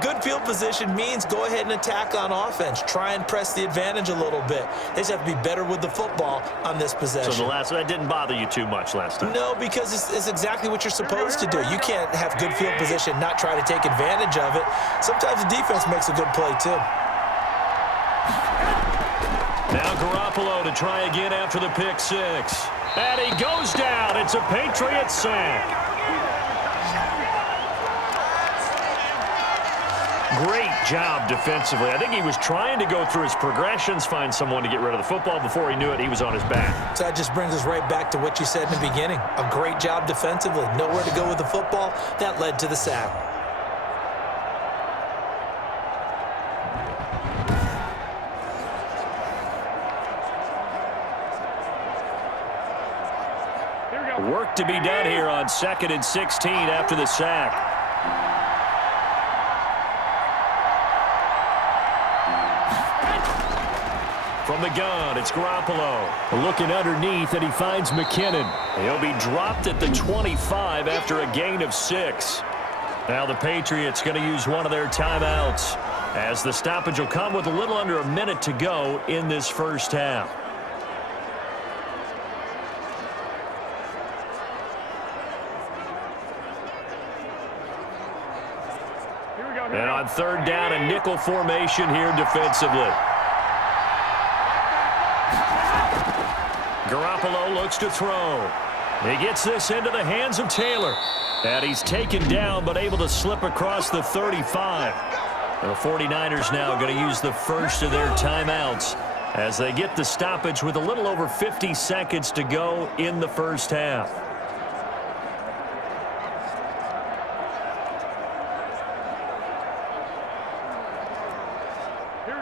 good field position means go ahead and attack on offense. Try and press the advantage a little bit. They just have to be better with the football on this possession. So that didn't bother you too much last time? No, because it's exactly what you're supposed to do. You can't have good field position, not try to take advantage of it. Sometimes the defense makes a good play too. Now Garoppolo to try again after the pick six. And he goes down. It's a Patriots sack. Great job defensively. I think he was trying to go through his progressions, find someone to get rid of the football. Before he knew it, he was on his back. So that just brings us right back to what you said in the beginning. A great job defensively. Nowhere to go with the football. That led to the sack. Work to be done here on 2nd and 16 after the sack. From the gun, it's Garoppolo. Looking underneath, and he finds McKinnon. He'll be dropped at the 25 after a gain of 6. Now the Patriots going to use one of their timeouts, as the stoppage will come with a little under a minute to go in this first half. And on 3rd down, a nickel formation here defensively. Garoppolo looks to throw. He gets this into the hands of Taylor. And he's taken down, but able to slip across the 35. The 49ers now going to use the first of their timeouts as they get the stoppage with a little over 50 seconds to go in the first half.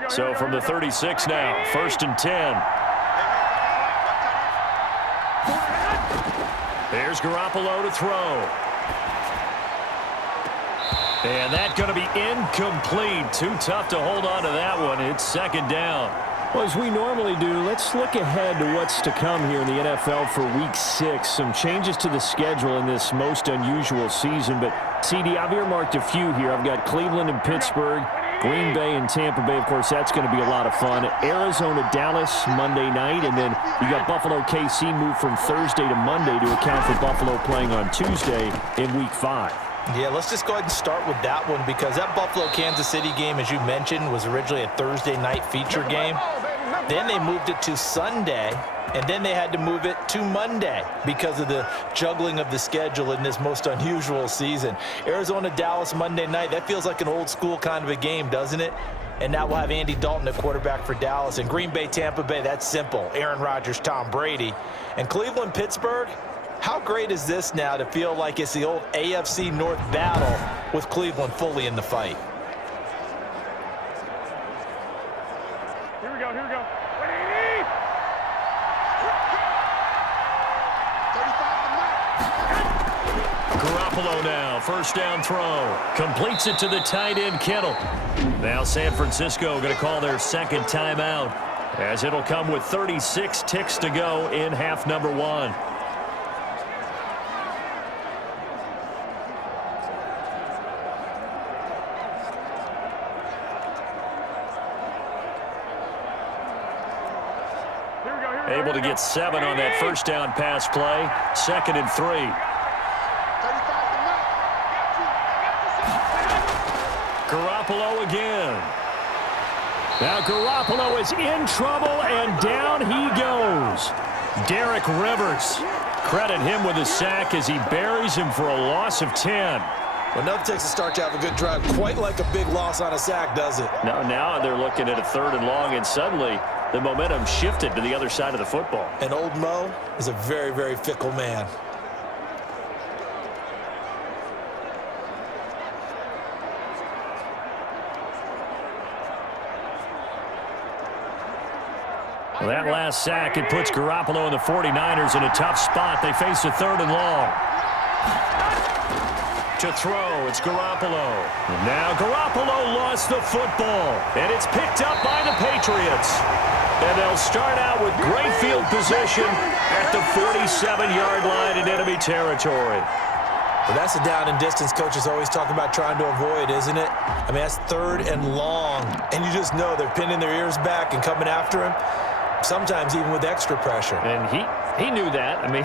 So from the 36 now, 1st and 10. There's Garoppolo to throw. And that's going to be incomplete. Too tough to hold on to that one. It's 2nd down. Well, as we normally do, let's look ahead to what's to come here in the NFL for Week 6. Some changes to the schedule in this most unusual season. But, CD, I've earmarked a few here. I've got Cleveland and Pittsburgh, Green Bay and Tampa Bay. Of course, that's going to be a lot of fun. Arizona, Dallas, Monday night. And then you got Buffalo, KC moved from Thursday to Monday to account for Buffalo playing on Tuesday in Week 5. Yeah, let's just go ahead and start with that one, because that Buffalo-Kansas City game, as you mentioned, was originally a Thursday night feature game. Then they moved it to Sunday, and then they had to move it to Monday because of the juggling of the schedule in this most unusual season. Arizona-Dallas Monday night, that feels like an old school kind of a game, doesn't it? And now we'll have Andy Dalton at quarterback for Dallas. And Green Bay, Tampa Bay, that's simple. Aaron Rodgers, Tom Brady. And Cleveland, Pittsburgh, how great is this now to feel like it's the old AFC North battle with Cleveland fully in the fight? Here we go. Garoppolo now, first down throw. Completes it to the tight end, Kittle. Now San Francisco going to call their second timeout, as it'll come with 36 ticks to go in half number 1. Able to get 7 on that first down pass play. 2nd and 3. Garoppolo again. Now Garoppolo is in trouble, and down he goes. Derek Rivers. Credit him with a sack as he buries him for a loss of 10. Well, nothing takes a start to have a good drive quite like a big loss on a sack, does it? Now they're looking at a 3rd and long, and suddenly the momentum shifted to the other side of the football. And old Mo is a very, very fickle man. Well, that last sack, it puts Garoppolo and the 49ers in a tough spot. They face a 3rd and long. To throw, it's Garoppolo. And now Garoppolo lost the football, and it's picked up by the Patriots. And they'll start out with great field position at the 47-yard line in enemy territory. Well, that's a down and distance coaches always talk about trying to avoid, isn't it? I mean, that's 3rd and long, and you just know they're pinning their ears back and coming after him, sometimes even with extra pressure. And he knew that. I mean,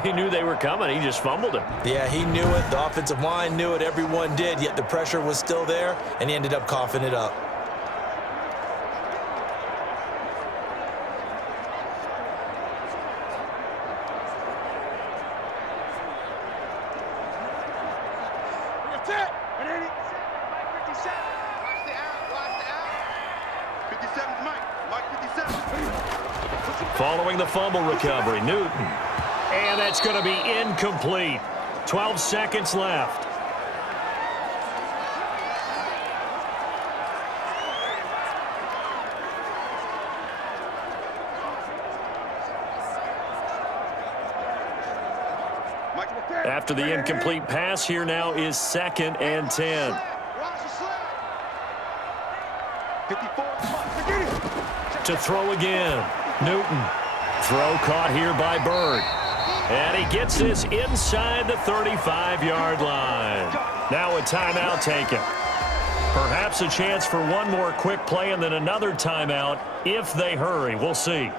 he knew they were coming. He just fumbled it. Yeah, he knew it. The offensive line knew it. Everyone did, yet the pressure was still there, and he ended up coughing it up. Following the fumble recovery, Newton. And that's going to be incomplete. 12 seconds left. After the incomplete pass, here now is 2nd and 10. To throw again. Newton. Throw caught here by Bird. And he gets this inside the 35-yard line. Now a timeout taken. Perhaps a chance for one more quick play and then another timeout if they hurry. We'll see.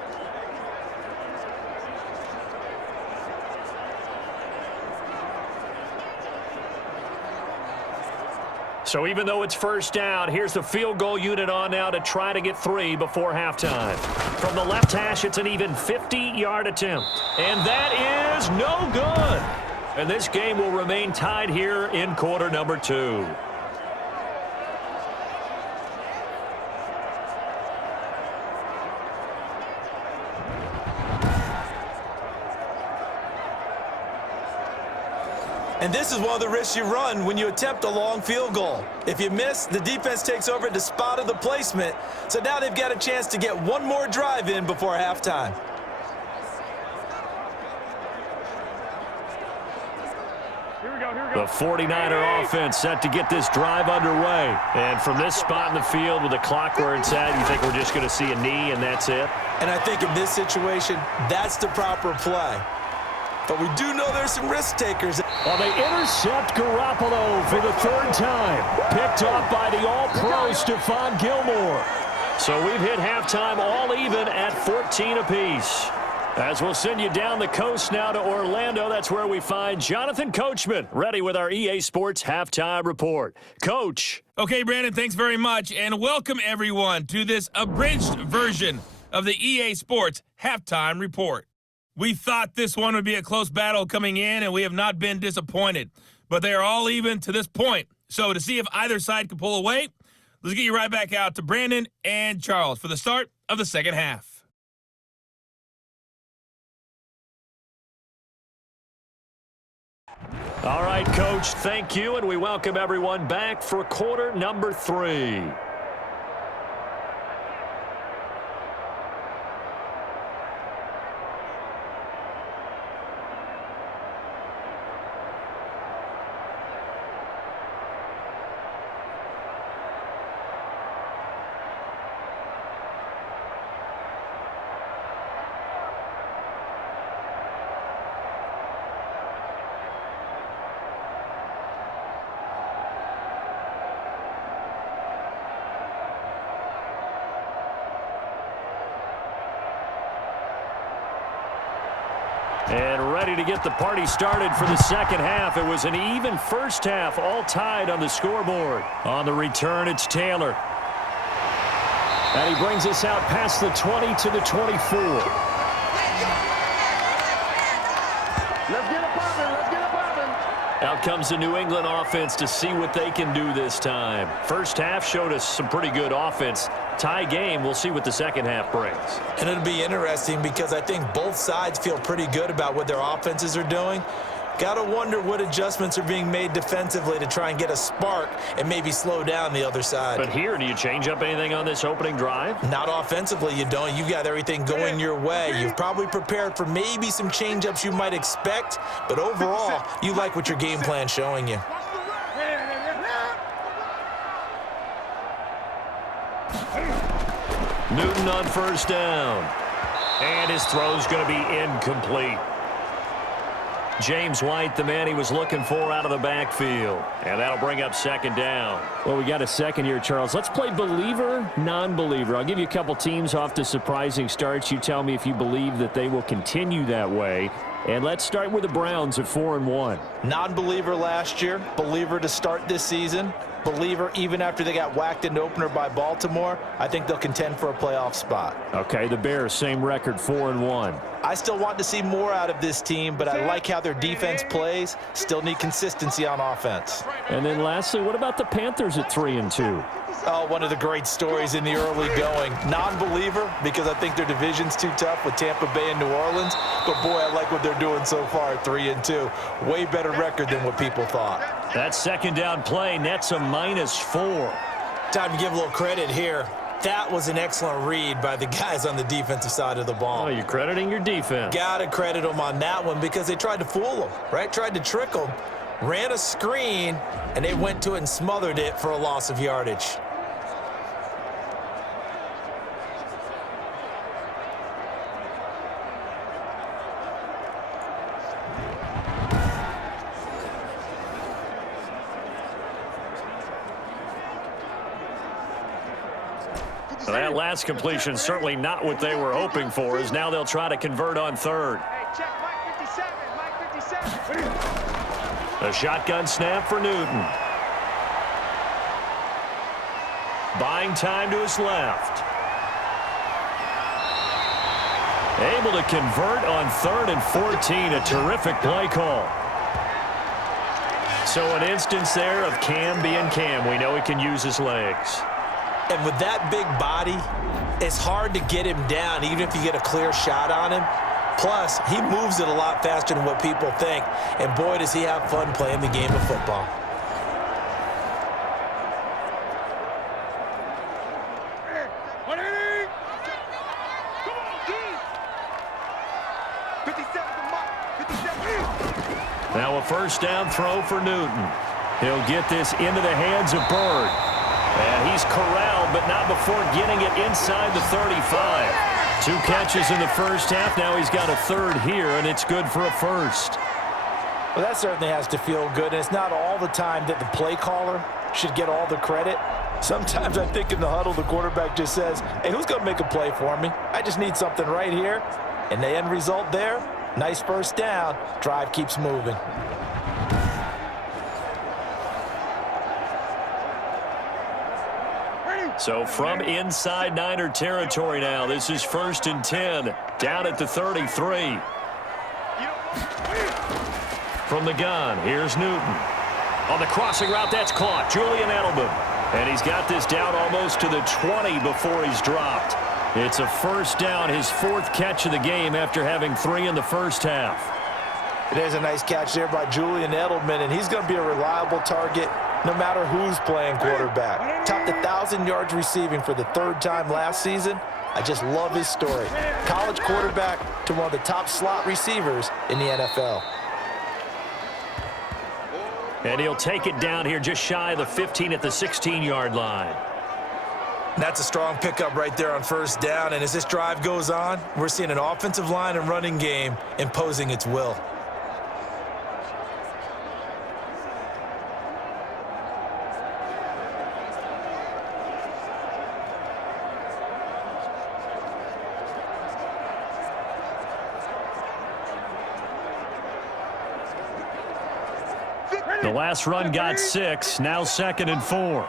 So even though it's first down, here's the field goal unit on now to try to get 3 before halftime. From the left hash, it's an even 50-yard attempt. And that is no good. And this game will remain tied here in quarter number 2. And this is one of the risks you run when you attempt a long field goal. If you miss, the defense takes over at the spot of the placement. So now they've got a chance to get one more drive in before halftime. The 49er offense set to get this drive underway. And from this spot in the field with the clock where it's at, you think we're just going to see a knee and that's it? And I think in this situation, that's the proper play. But we do know there's some risk takers. Well, they intercept Garoppolo for the 3rd time. Picked off by the All-Pro Stephon Gilmore. So we've hit halftime all even at 14 apiece. As we'll send you down the coast now to Orlando, that's where we find Jonathan Coachman, ready with our EA Sports Halftime Report. Coach. Okay, Brandon, thanks very much, and welcome everyone to this abridged version of the EA Sports Halftime Report. We thought this one would be a close battle coming in, and we have not been disappointed. But they are all even to this point. So to see if either side can pull away, let's get you right back out to Brandon and Charles for the start of the second half. All right, Coach, thank you, and we welcome everyone back for quarter number 3. And ready to get the party started for the second half. It was an even first half, all tied on the scoreboard. On the return, it's Taylor. And he brings us out past the 20 to the 24. Let's get it poppin'. Let's get it poppin'. Out comes the New England offense to see what they can do this time. First half showed us some pretty good offense. Tie game, we'll see what the second half brings. And it'll be interesting because I think both sides feel pretty good about what their offenses are doing. Got to wonder what adjustments are being made defensively to try and get a spark and maybe slow down the other side. But here, do you change up anything on this opening drive? Not offensively, you don't. You got everything going your way. You've probably prepared for maybe some change-ups you might expect, but overall, you like what your game plan's showing you. Newton on first down. And his throw's going to be incomplete. James White, the man he was looking for out of the backfield. And that'll bring up second down. Well, we got a second here, Charles. Let's play believer, non-believer. I'll give you a couple teams off to surprising starts. You tell me if you believe that they will continue that way. And let's start with the Browns at 4-1. Non-believer last year, believer to start this season. Believer even after they got whacked in the opener by Baltimore. I think they'll contend for a playoff spot. Okay, the Bears, same record, 4-1. I still want to see more out of this team, but I like how their defense plays. Still need consistency on offense. And then lastly, what about the Panthers at 3-2? Oh, one of the great stories in the early going. Non-believer because I think their division's too tough with Tampa Bay and New Orleans. But, boy, I like what they're doing so far at 3-2. Way better record than what people thought. That second down play nets a -4. Time to give a little credit here. That was an excellent read by the guys on the defensive side of the ball. Oh, you're crediting your defense. Got to credit them on that one because they tried to fool them, right? Tried to trick them. Ran a screen, and they went to it and smothered it for a loss of yardage. That last completion certainly not what they were hoping for, as now they'll try to convert on third. Hey, check Mike 57. Mike 57. A shotgun snap for Newton. Buying time to his left. Able to convert on 3rd and 14. A terrific play call. So an instance there of Cam being Cam. We know he can use his legs. And with that big body, it's hard to get him down, even if you get a clear shot on him. Plus, he moves it a lot faster than what people think. And boy, does he have fun playing the game of football. Now a first down throw for Newton. He'll get this into the hands of Bird. And he's corralled, but not before getting it inside the 35. 2 catches in the first half. Now he's got a third here, and it's good for a first. Well, that certainly has to feel good. And it's not all the time that the play caller should get all the credit. Sometimes I think in the huddle, the quarterback just says, hey, who's going to make a play for me? I just need something right here. And the end result there, nice first down. Drive keeps moving. Ready? So from inside Niner territory now, this is 1st and 10, down at the 33. From the gun, here's Newton. On the crossing route, that's caught. Julian Edelman. And he's got this down almost to the 20 before he's dropped. It's a 1st down, his 4th catch of the game after having 3 in the first half. There's a nice catch there by Julian Edelman, and he's going to be a reliable target no matter who's playing quarterback. Topped 1,000 yards receiving for the 3rd time last season. I just love his story. College quarterback to one of the top slot receivers in the NFL. And he'll take it down here just shy of the 15 at the 16-yard line. That's a strong pickup right there on 1st down, and as this drive goes on, we're seeing an offensive line and running game imposing its will. The last run got 6, now 2nd and 4.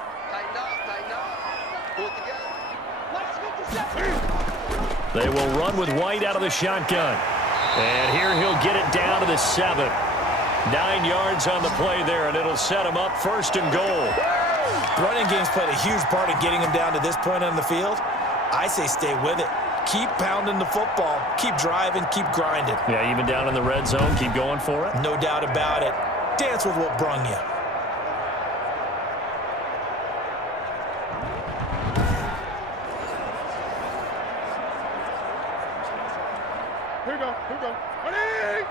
They will run with White out of the shotgun. And here he'll get it down to the 7. 9 yards on the play there, and it'll set him up 1st and goal. The running game's played a huge part in getting him down to this point on the field. I say stay with it. Keep pounding the football. Keep driving. Keep grinding. Yeah, even down in the red zone, keep going for it. No doubt about it. Dance with what brung you. Here we go. Here we go. Ready?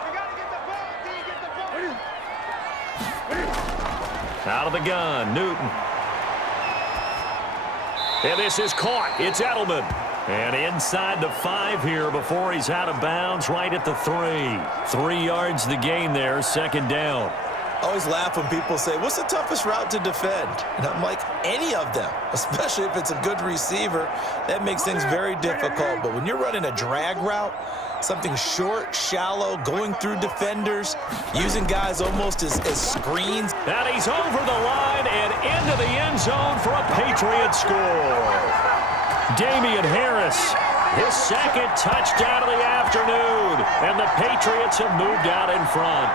We got to get the ball. D, get the ball. Ready? Out of the gun, Newton. And this is caught. It's Edelman. And inside the 5 here before he's out of bounds right at the 3. 3 yards the gain there, 2nd down. I always laugh when people say, what's the toughest route to defend? And I'm like, any of them, especially if it's a good receiver. That makes things very difficult. But when you're running a drag route, something short, shallow, going through defenders, using guys almost as screens. And he's over the line and into the end zone for a Patriots score. Damien Harris, his 2nd touchdown of the afternoon, and the Patriots have moved out in front.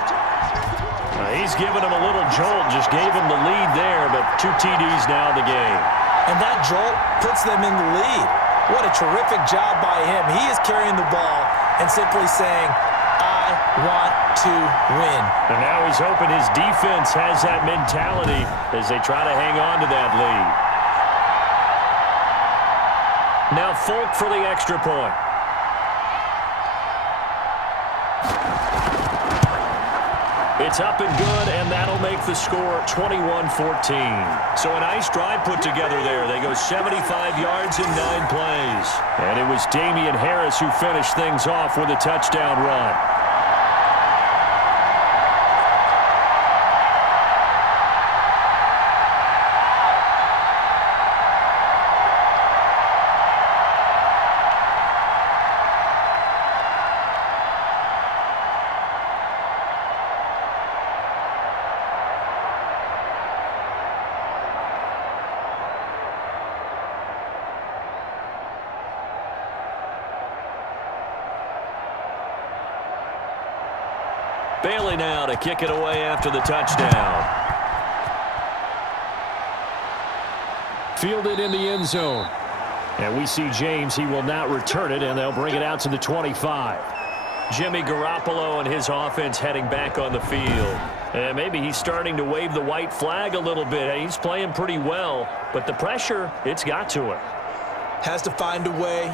He's given him a little jolt, just gave him the lead there, but 2 TDs now in the game. And that jolt puts them in the lead. What a terrific job by him. He is carrying the ball and simply saying, I want to win. And now he's hoping his defense has that mentality as they try to hang on to that lead. Now Folk for the extra point. It's up and good, and that'll make the score 21-14. So a nice drive put together there. They go 75 yards in 9 plays. And it was Damien Harris who finished things off with a touchdown run. Bailey now to kick it away after the touchdown. Fielded in the end zone. And we see James. He will not return it, and they'll bring it out to the 25. Jimmy Garoppolo and his offense heading back on the field. And maybe he's starting to wave the white flag a little bit. He's playing pretty well, but the pressure, it's got to him. Has to find a way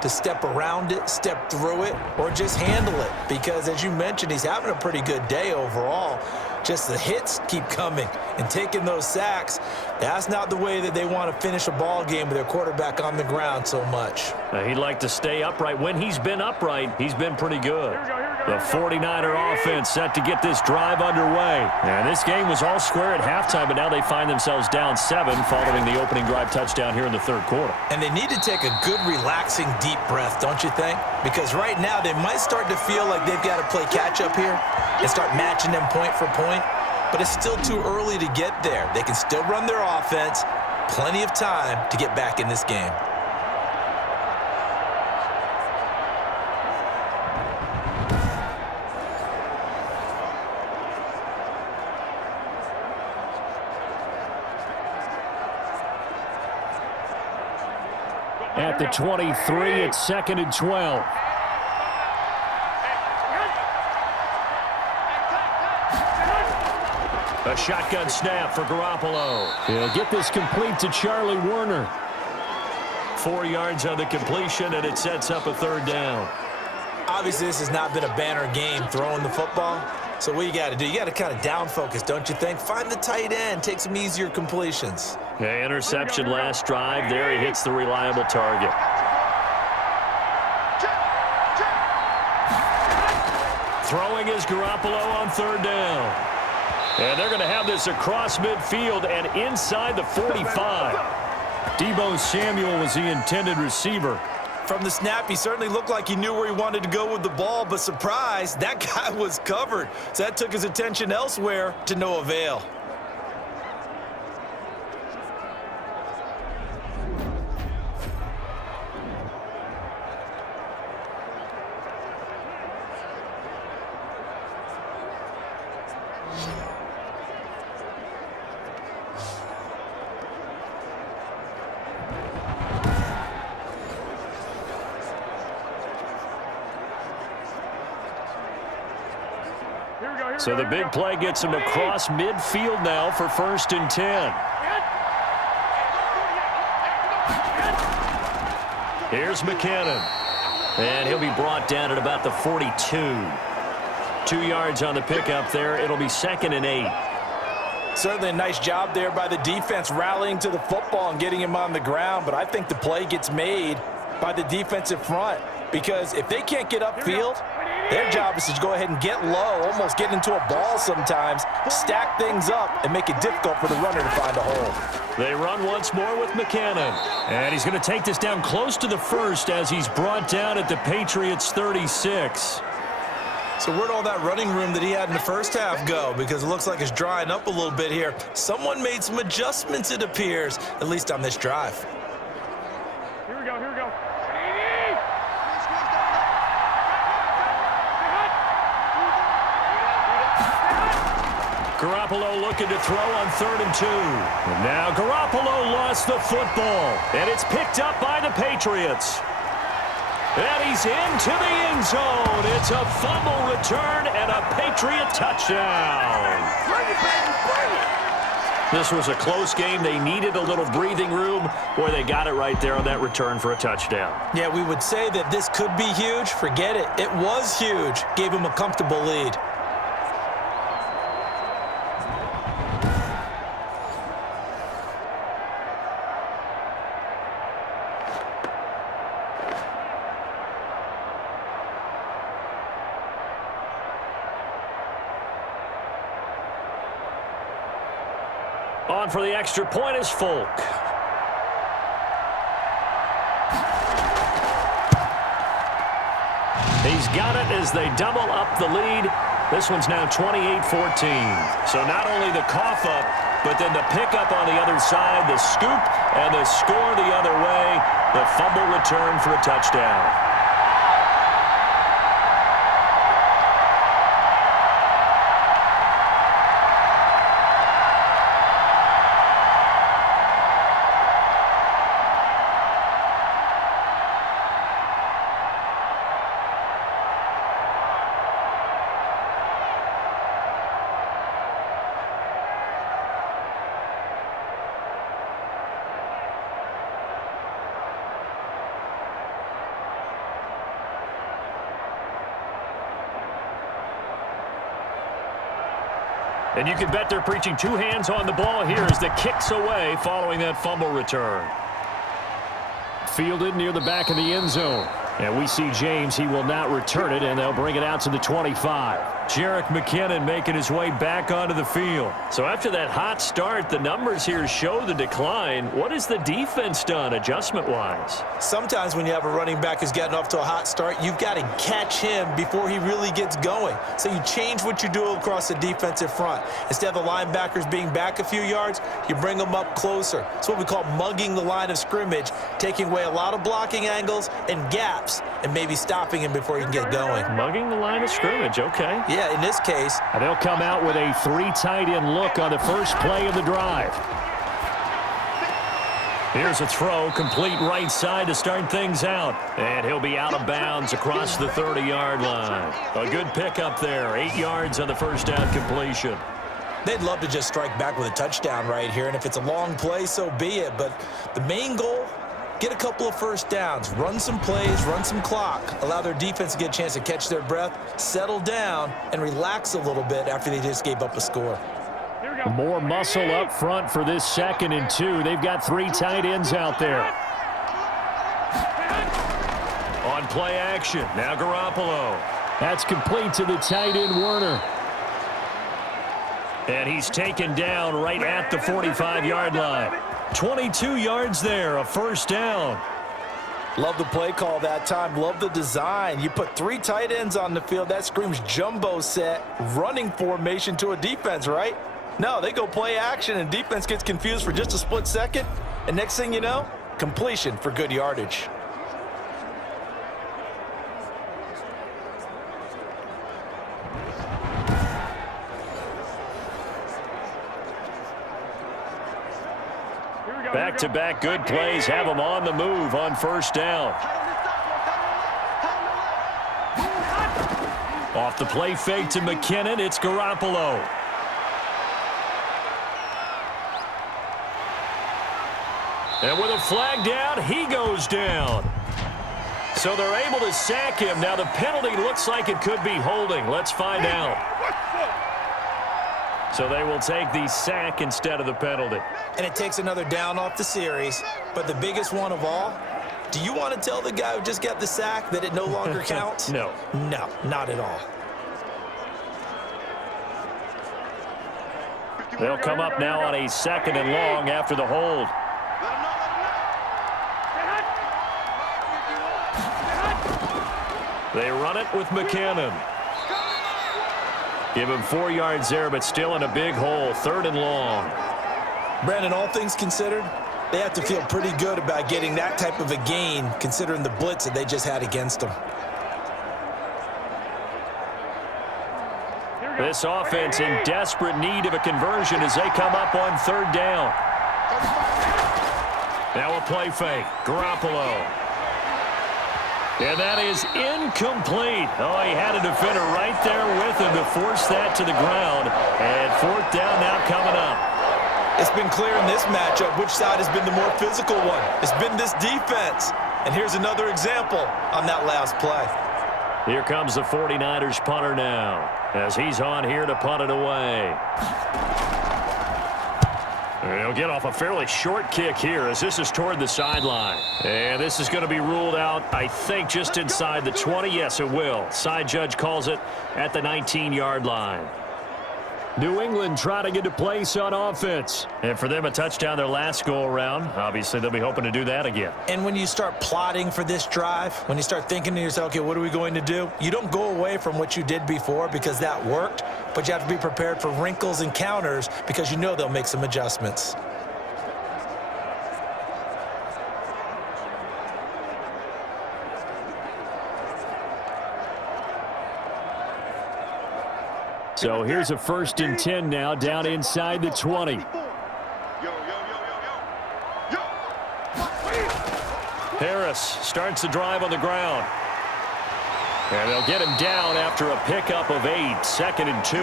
to step around it, step through it, or just handle it. Because as you mentioned, he's having a pretty good day overall. Just the hits keep coming and taking those sacks. That's not the way that they want to finish a ball game with their quarterback on the ground so much. He'd like to stay upright. When he's been upright, he's been pretty good. The 49er offense set to get this drive underway. And this game was all square at halftime, but now they find themselves down 7 following the opening drive touchdown here in the third quarter. And they need to take a good, relaxing, deep breath, don't you think? Because right now they might start to feel like they've got to play catch-up here and start matching them point for point. But it's still too early to get there. They can still run their offense, plenty of time to get back in this game. At the 23, it's 2nd and 12. A shotgun snap for Garoppolo. He'll get this complete to Charlie Warner. 4 yards on the completion, and it sets up a 3rd down. Obviously, this has not been a banner game throwing the football. So what you got to do, you got to kind of down focus, don't you think? Find the tight end, take some easier completions. Okay, interception last drive. There he hits the reliable target. Throwing is Garoppolo on 3rd down. And they're going to have this across midfield and inside the 45. Deebo Samuel was the intended receiver. From the snap, he certainly looked like he knew where he wanted to go with the ball, but surprise, that guy was covered. So that took his attention elsewhere to no avail. So the big play gets him across midfield now for 1st and 10. Here's McKinnon. And he'll be brought down at about the 42. 2 yards on the pickup there. It'll be 2nd and 8. Certainly a nice job there by the defense rallying to the football and getting him on the ground, but I think the play gets made by the defensive front because if they can't get upfield, their job is to go ahead and get low, almost get into a ball sometimes, stack things up, and make it difficult for the runner to find a hole. They run once more with McKinnon. And he's going to take this down close to the 1st as he's brought down at the Patriots' 36. So where'd all that running room that he had in the first half go? Because it looks like it's drying up a little bit here. Someone made some adjustments, it appears, at least on this drive. Here we go, here we go. Garoppolo looking to throw on 3rd and 2. And now Garoppolo lost the football. And it's picked up by the Patriots. And he's into the end zone. It's a fumble return and a Patriot touchdown. Bring it, baby, bring it. This was a close game. They needed a little breathing room. Boy, they got it right there on that return for a touchdown. Yeah, we would say that this could be huge. Forget it. It was huge. Gave him a comfortable lead. On for the extra point is Folk. He's got it as they double up the lead. This one's now 28-14. So not only the cough up, but then the pickup on the other side, the scoop, and the score the other way. The fumble return for a touchdown. And you can bet they're preaching 2 hands on the ball here as the kick's away following that fumble return. Fielded near the back of the end zone. And we see James. He will not return it, and they'll bring it out to the 25. Jerick McKinnon making his way back onto the field. So after that hot start, the numbers here show the decline. What has the defense done adjustment-wise? Sometimes when you have a running back who's getting off to a hot start, you've got to catch him before he really gets going. So you change what you do across the defensive front. Instead of the linebackers being back a few yards, you bring them up closer. It's what we call mugging the line of scrimmage, taking away a lot of blocking angles and gaps and maybe stopping him before he can get going. Mugging the line of scrimmage, okay. Yeah, in this case. And they'll come out with a 3 tight end look on the first play of the drive. Here's a throw, complete right side to start things out. And he'll be out of bounds across the 30-yard line. A good pickup there, 8 yards on the first down completion. They'd love to just strike back with a touchdown right here, and if it's a long play, so be it. But the main goal, get a couple of first downs, run some plays, run some clock, allow their defense to get a chance to catch their breath, settle down, and relax a little bit after they just gave up a score. More muscle up front for this 2nd and 2. They've got 3 tight ends out there. On play action, now Garoppolo. That's complete to the tight end, Werner. And he's taken down right at the 45-yard line. 22 yards there, a first down. Love the play call that time. Love the design. You put 3 tight ends on the field. That screams jumbo set, running formation to a defense, right? No, they go play action, and defense gets confused for just a split second. And next thing you know, completion for good yardage. Back-to-back good plays have them on the move on first down. Off the play fake to McKinnon, it's Garoppolo. And with a flag down, he goes down. So they're able to sack him. Now the penalty looks like it could be holding. Let's find out. So they will take the sack instead of the penalty. And it takes another down off the series. But the biggest one of all, do you want to tell the guy who just got the sack that it no longer counts? No. No, not at all. They'll come up now on a 2nd and long after the hold. They run it with McKinnon. Give him 4 yards there, but still in a big hole. 3rd and long. Brandon, all things considered, they have to feel pretty good about getting that type of a gain, considering the blitz that they just had against them. This offense in desperate need of a conversion as they come up on 3rd down. Now a play fake. Garoppolo. And that is incomplete. Oh, he had a defender right there with him to force that to the ground. And 4th down now coming up. It's been clear in this matchup which side has been the more physical one. It's been this defense. And here's another example on that last play. Here comes the 49ers punter now as he's on here to punt it away. He'll get off a fairly short kick here as this is toward the sideline. And this is going to be ruled out, I think, just inside the 20. Yes, it will. Side judge calls it at the 19-yard line. New England trying to get a place on offense. And for them, a touchdown their last go-around. Obviously, they'll be hoping to do that again. And when you start plotting for this drive, when you start thinking to yourself, okay, what are we going to do? You don't go away from what you did before because that worked, but you have to be prepared for wrinkles and counters because you know they'll make some adjustments. So here's a 1st and 10 now down inside the 20. Harris starts the drive on the ground. And they'll get him down after a pickup of 8. 2nd and 2.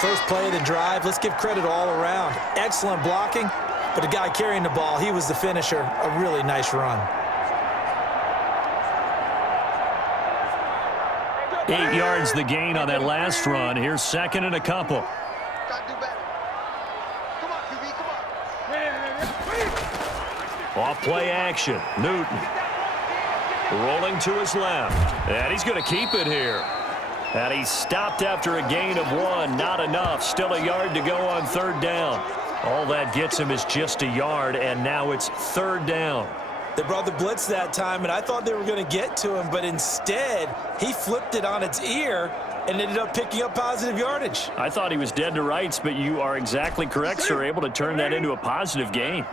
First play of the drive, let's give credit all around. Excellent blocking, but the guy carrying the ball, he was the finisher. A really nice run. 8 yards the gain on that last run. Here's 2nd and a couple. Off play action. Newton rolling to his left. And he's going to keep it here. And he's stopped after a gain of 1. Not enough. Still a yard to go on 3rd down. All that gets him is just a yard, and now it's 3rd down. They brought the blitz that time, and I thought they were going to get to him, but instead he flipped it on its ear and ended up picking up positive yardage. I thought he was dead to rights, but you are exactly correct, sir. Able to turn that into a positive gain.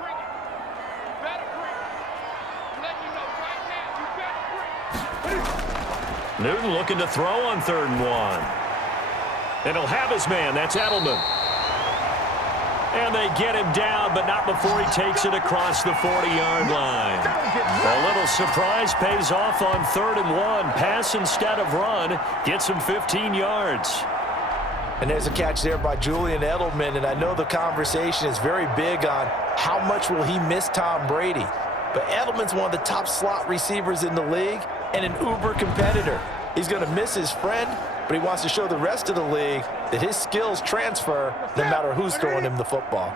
Newton looking to throw on 3rd and 1. And he'll have his man. That's Edelman. And they get him down, but not before he takes it across the 40-yard line. A little surprise pays off on 3rd and 1. Pass instead of run. Gets him 15 yards. And there's a catch there by Julian Edelman, and I know the conversation is very big on how much will he miss Tom Brady. But Edelman's one of the top slot receivers in the league and an uber competitor. He's going to miss his friend, but he wants to show the rest of the league that his skills transfer no matter who's throwing him the football.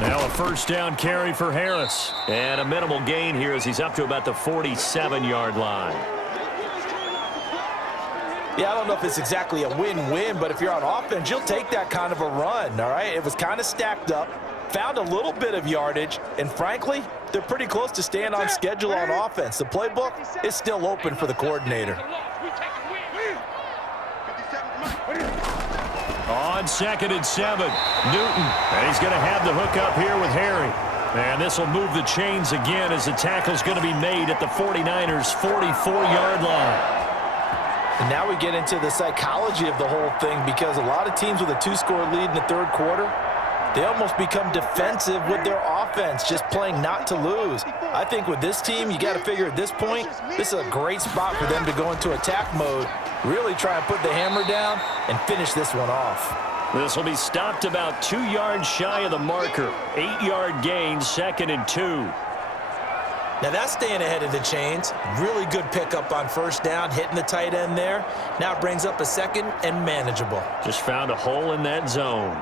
Now a 1st down carry for Harris. And a minimal gain here as he's up to about the 47-yard line. Yeah, I don't know if it's exactly a win-win, but if you're on offense, you'll take that kind of a run, all right? It was kind of stacked up, found a little bit of yardage, and frankly, they're pretty close to staying on schedule on offense. The playbook is still open for the coordinator. On 2nd and 7, Newton. And he's going to have the hook up here with Harry. And this will move the chains again as the tackle's going to be made at the 49ers' 44-yard line. And now we get into the psychology of the whole thing, because a lot of teams with a 2-score lead in the 3rd quarter, they almost become defensive with their offense, just playing not to lose. I think with this team, you got to figure at this point, this is a great spot for them to go into attack mode, really try and put the hammer down and finish this one off. This will be stopped about 2 yards shy of the marker. 8-yard gain, 2nd and 2. Now that's staying ahead of the chains. Really good pickup on 1st down, hitting the tight end there. Now it brings up a 2nd and manageable. Just found a hole in that zone.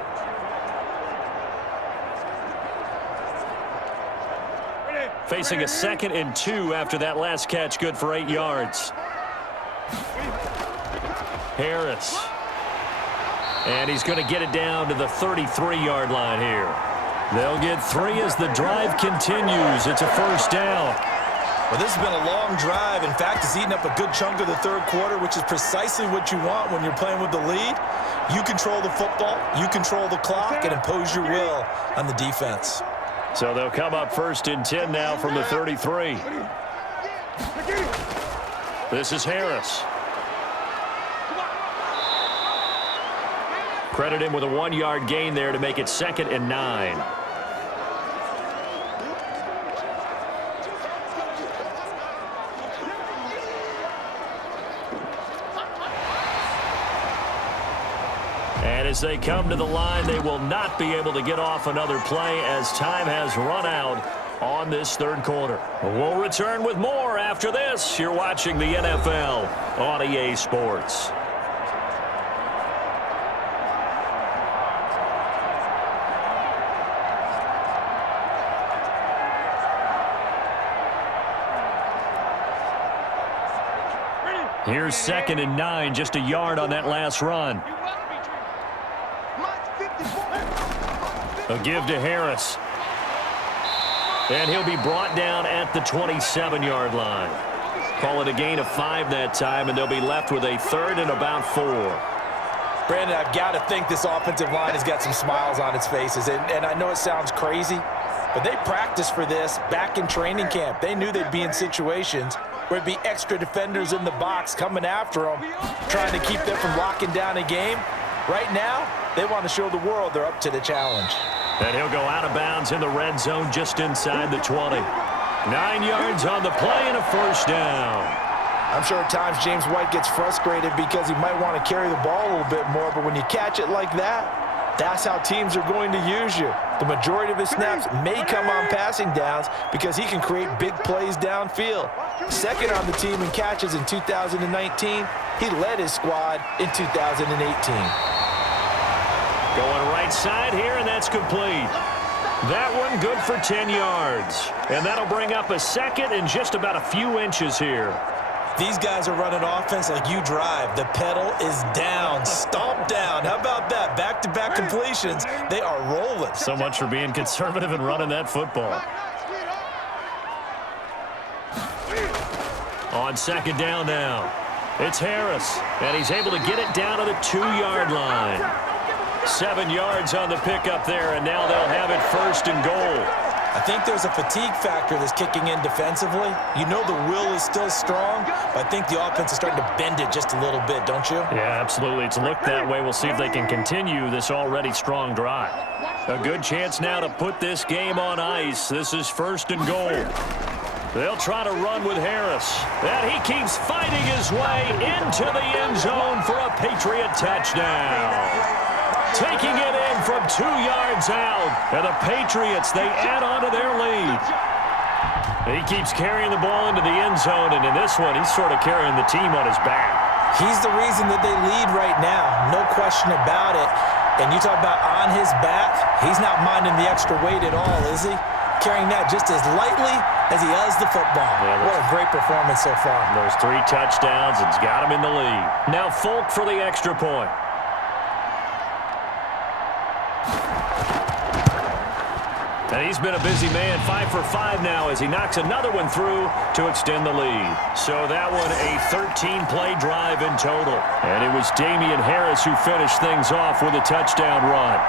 Facing a 2nd and 2 after that last catch, good for 8 yards. Harris. And he's going to get it down to the 33-yard line here. They'll get 3 as the drive continues. It's a 1st down. Well, this has been a long drive. In fact, it's eaten up a good chunk of the 3rd quarter, which is precisely what you want when you're playing with the lead. You control the football, you control the clock, and impose your will on the defense. So they'll come up 1st and 10 now from the 33. This is Harris. Credit him with a 1-yard gain there to make it 2nd and 9. And as they come to the line, they will not be able to get off another play as time has run out on this 3rd quarter. We'll return with more after this. You're watching the NFL on EA Sports. Here's 2nd and 9, just a yard on that last run. A give to Harris. And he'll be brought down at the 27-yard line. Call it a gain of 5 that time, and they'll be left with a 3rd and about 4. Brandon, I've got to think this offensive line has got some smiles on its faces. And I know it sounds crazy, but they practiced for this back in training camp. They knew they'd be in situations where it'd be extra defenders in the box coming after them, trying to keep them from locking down a game. Right now, they want to show the world they're up to the challenge. And he'll go out of bounds in the red zone just inside the 20. 9 yards on the play and a 1st down. I'm sure at times James White gets frustrated because he might want to carry the ball a little bit more, but when you catch it like that, that's how teams are going to use you. The majority of his snaps may come on passing downs because he can create big plays downfield. 2nd on the team in catches in 2019. He led his squad in 2018. Going right side here, and that's complete. That one good for 10 yards. And that'll bring up a second and just about a few inches here. These guys are running offense like you drive. The pedal is down, stomp down. How about that? Back-to-back completions. They are rolling. So much for being conservative and running that football. On second down now, it's Harris, and he's able to get it down to the 2-yard line. 7 yards on the pickup there, and now they'll have it first and goal. I think there's a fatigue factor that's kicking in defensively. You know the will is still strong, but I think the offense is starting to bend it just a little bit, don't you? Yeah, absolutely. It's looked that way. We'll see if they can continue this already strong drive. A good chance now to put this game on ice. This is first and goal. They'll try to run with Harris. And he keeps fighting his way into the end zone for a Patriot touchdown. Taking it in from 2 yards out. And the Patriots, they add on to their lead. He keeps carrying the ball into the end zone, and in this one, he's sort of carrying the team on his back. He's the reason that they lead right now. No question about it. And you talk about on his back, he's not minding the extra weight at all, is he? Carrying that just as lightly as he does the football. Yeah, what a great performance so far. Those 3 touchdowns, it's got him in the lead. Now Folk for the extra point. And he's been a busy man, 5 for 5 now as he knocks another one through to extend the lead. So that one a 13-play drive in total. And it was Damien Harris who finished things off with a touchdown run.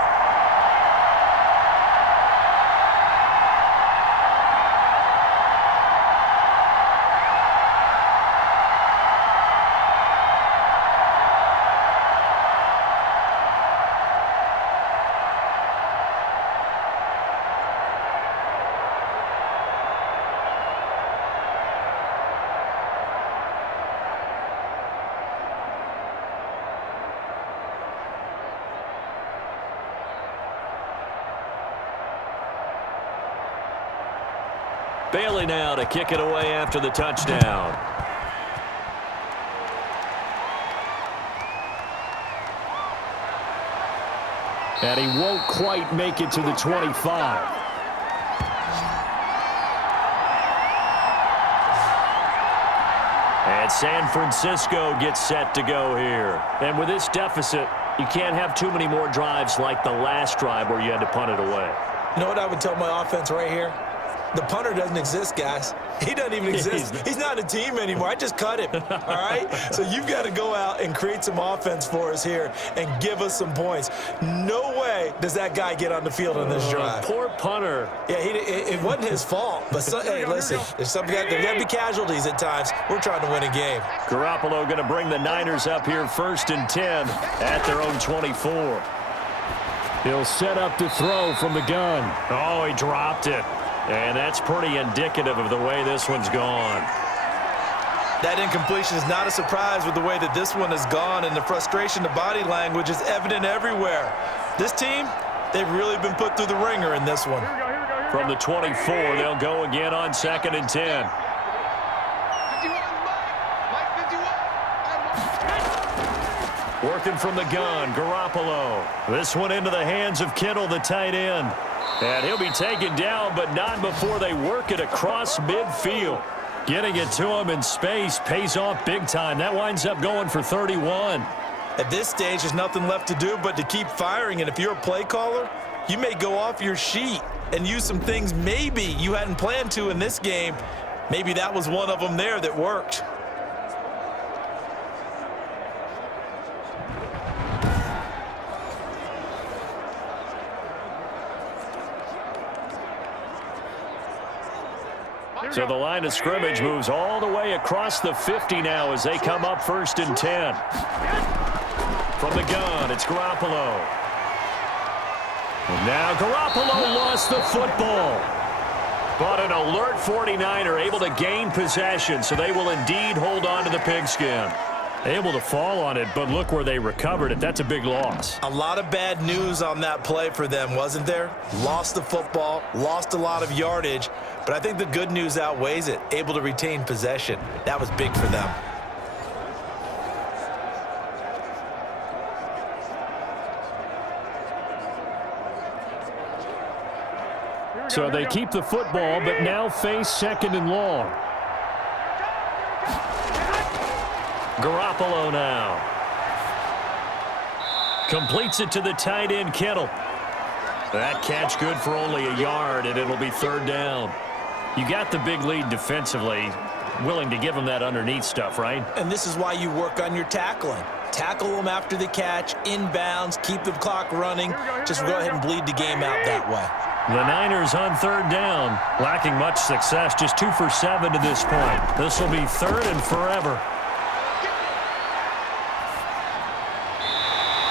Bailey now to kick it away after the touchdown. And he won't quite make it to the 25. And San Francisco gets set to go here. And with this deficit, you can't have too many more drives like the last drive where you had to punt it away. You know what I would tell my offense right here? The punter doesn't exist, guys. He doesn't even exist. He's not a team anymore. I just cut him, all right? So you've got to go out and create some offense for us here and give us some points. No way does that guy get on the field on this drive. Poor punter. Yeah, it wasn't his fault. But, hey, listen, there's got to be casualties at times. We're trying to win a game. Garoppolo going to bring the Niners up here first and 10 at their own 24. He'll set up to throw from the gun. Oh, he dropped it. And that's pretty indicative of the way this one's gone. That incompletion is not a surprise with the way that this one has gone, and the frustration, the body language is evident everywhere. This team, they've really been put through the ringer in this one. From the 24, they'll go again on second and 10. Working from the gun, Garoppolo. This one into the hands of Kittle, the tight end. And he'll be taken down, but not before they work it across midfield. Getting it to him in space pays off big time. That winds up going for 31. At this stage, there's nothing left to do but to keep firing. And if you're a play caller, you may go off your sheet and use some things maybe you hadn't planned to in this game. Maybe that was one of them there that worked. So the line of scrimmage moves all the way across the 50 now as they come up first and 10. From the gun, it's Garoppolo. And now Garoppolo lost the football. But an alert 49er able to gain possession, so they will indeed hold on to the pigskin. Able to fall on it, but look where they recovered it. That's a big loss. A lot of bad news on that play for them, wasn't there? Lost the football, lost a lot of yardage, but I think the good news outweighs it. Able to retain possession. That was big for them. So they keep the football, but now face 2nd and long. Garoppolo now. Completes it to the tight end, Kittle. That catch good for only a yard, and it'll be 3rd down. You got the big lead defensively. Willing to give them that underneath stuff, right? And this is why you work on your tackling. Tackle them after the catch, inbounds, keep the clock running. Just go ahead and bleed the game out that way. The Niners on 3rd down. Lacking much success, just 2 for 7 to this point. This will be 3rd and forever.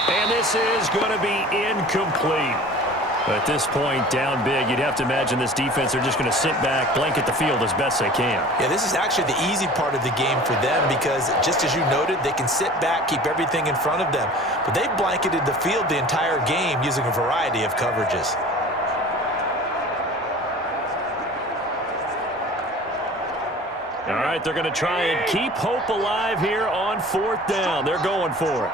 And this is going to be incomplete. At this point, down big, you'd have to imagine this defense are just going to sit back, blanket the field as best they can. Yeah, this is actually the easy part of the game for them because, just as you noted, they can sit back, keep everything in front of them. But they've blanketed the field the entire game using a variety of coverages. All right, they're going to try and keep hope alive here on 4th down. They're going for it.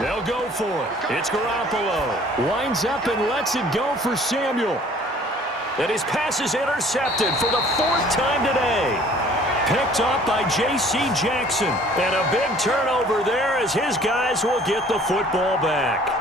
They'll go for it. It's Garoppolo. Winds up and lets it go for Samuel. And his pass is intercepted for the 4th time today. Picked up by J.C. Jackson. And a big turnover there as his guys will get the football back.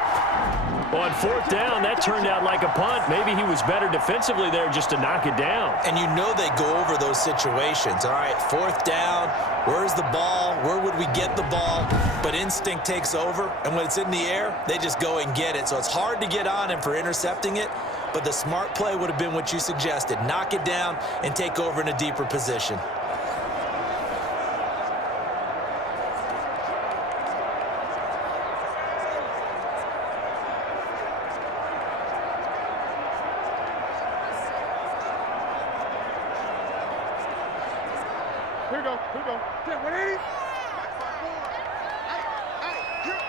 On 4th down, that turned out like a punt. Maybe he was better defensively there just to knock it down. And you know they go over those situations. All right, 4th down, where's the ball? Where would we get the ball? But instinct takes over, and when it's in the air, they just go and get it. So it's hard to get on him for intercepting it, but the smart play would have been what you suggested. Knock it down and take over in a deeper position. Here we go. Here we go. 180.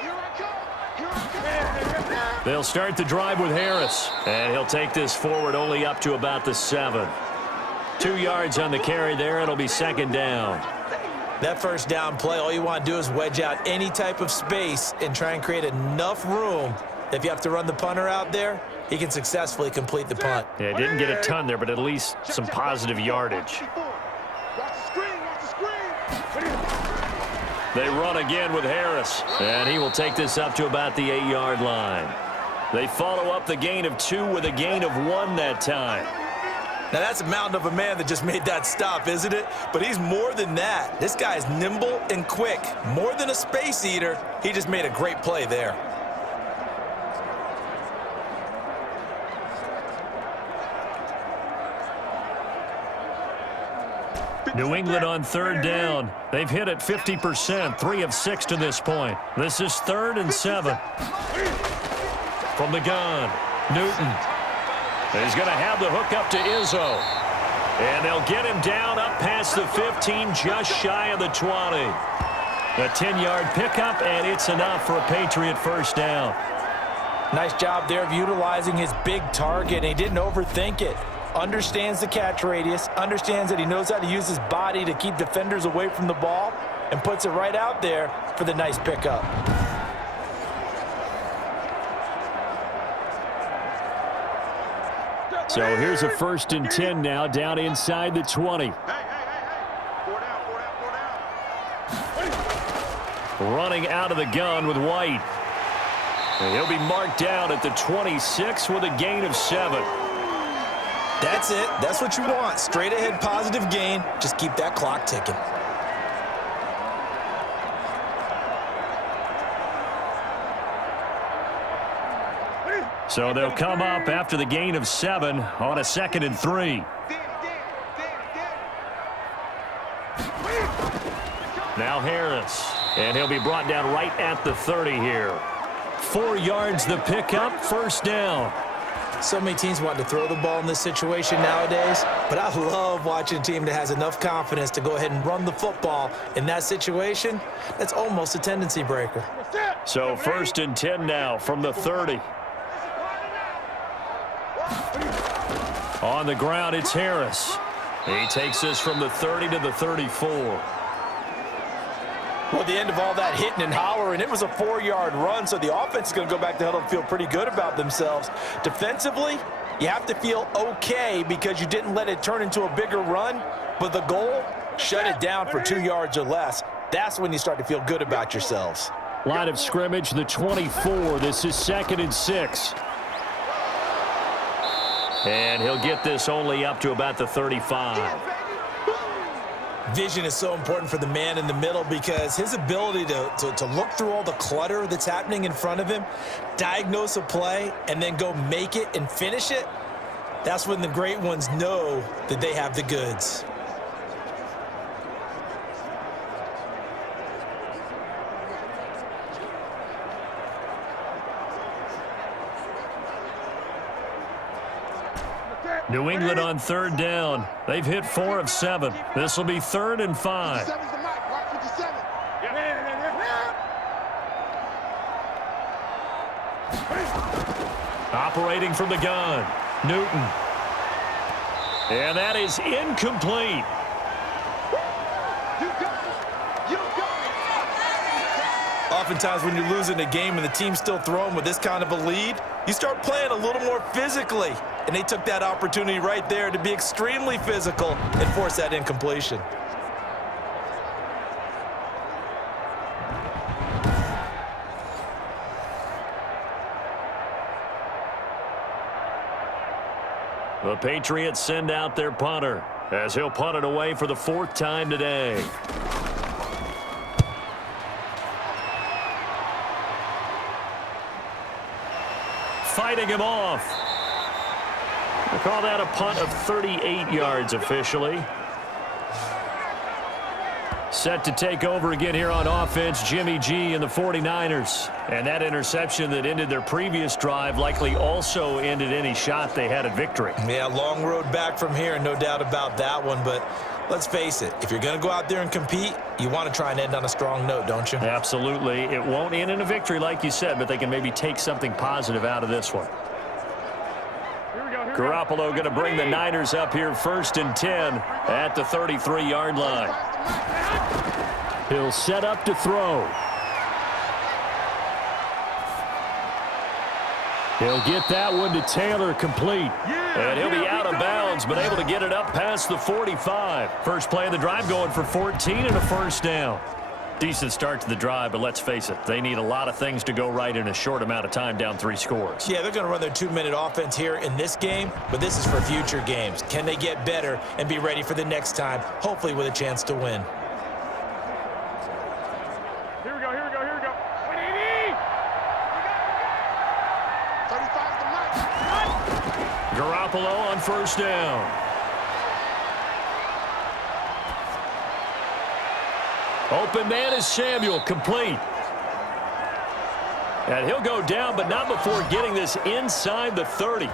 Here I come. They'll start the drive with Harris, and he'll take this forward only up to about the 7. 2 yards on the carry there. It'll be 2nd down. That 1st down play, all you want to do is wedge out any type of space and try and create enough room. If you have to run the punter out there, he can successfully complete the punt. Yeah, didn't get a ton there, but at least some positive yardage. Watch the screen. Watch the screen. They run again with Harris, and he will take this up to about the 8-yard line. They follow up the gain of 2 with a gain of 1 that time. Now, that's a mountain of a man that just made that stop, isn't it? But he's more than that. This guy's nimble and quick. More than a space eater, he just made a great play there. New England on 3rd down. They've hit it 50%, 3 of 6 to this point. This is 3rd and 7. From the gun, Newton. He's going to have the hook up to Izzo. And they'll get him down up past the 15, just shy of the 20. A 10-yard pickup, and it's enough for a Patriot 1st down. Nice job there of utilizing his big target. He didn't overthink it. Understands the catch radius, understands that he knows how to use his body to keep defenders away from the ball, and puts it right out there for the nice pickup. So here's a 1st and 10 now, down inside the 20. Running out of the gun with White. And he'll be marked down at the 26 with a gain of 7. That's it. That's what you want. Straight ahead positive gain. Just keep that clock ticking. So they'll come up after the gain of 7 on a 2nd and 3. Now Harris, and he'll be brought down right at the 30 here. 4 yards the pickup, 1st down. So many teams want to throw the ball in this situation nowadays, but I love watching a team that has enough confidence to go ahead and run the football. In that situation, that's almost a tendency breaker. So 1st and 10 now from the 30. On the ground, it's Harris. He takes this from the 30 to the 34. Well, at the end of all that hitting and hollering, it was a 4-yard run, so the offense is going to go back to huddle and feel pretty good about themselves. Defensively, you have to feel okay because you didn't let it turn into a bigger run, but the goal, shut it down for 2 yards or less. That's when you start to feel good about yourselves. Line of scrimmage, the 24. This is 2nd and 6. And he'll get this only up to about the 35. Vision is so important for the man in the middle because his ability to look through all the clutter that's happening in front of him, diagnose a play, and then go make it and finish it, that's when the great ones know that they have the goods. New England on 3rd down. They've hit 4 of 7. This will be 3rd and 5. Operating from the gun, Newton. And that is incomplete. Oftentimes when you're losing a game and the team's still throwing with this kind of a lead, you start playing a little more physically. And they took that opportunity right there to be extremely physical and force that incompletion. The Patriots send out their punter as he'll punt it away for the 4th time today. Fighting him off. We'll call that a punt of 38 yards officially. Set to take over again here on offense, Jimmy G and the 49ers. And that interception that ended their previous drive likely also ended any shot they had at victory. Yeah, long road back from here, no doubt about that one. But let's face it, if you're going to go out there and compete, you want to try and end on a strong note, don't you? Absolutely. It won't end in a victory like you said, but they can maybe take something positive out of this one. Garoppolo going to bring the Niners up here 1st and 10 at the 33-yard line. He'll set up to throw. He'll get that one to Taylor, complete. And he'll be out of bounds, but able to get it up past the 45. First play of the drive going for 14 and a 1st down. Decent start to the drive, but let's face it, they need a lot of things to go right in a short amount of time down 3 scores. Yeah, they're going to run their 2-minute offense here in this game, but this is for future games. Can they get better and be ready for the next time, hopefully with a chance to win? Here we go, here we go, here we go. 180! 35 to Mike. Garoppolo on 1st down. Open man is Samuel, complete. And he'll go down, but not before getting this inside the 30.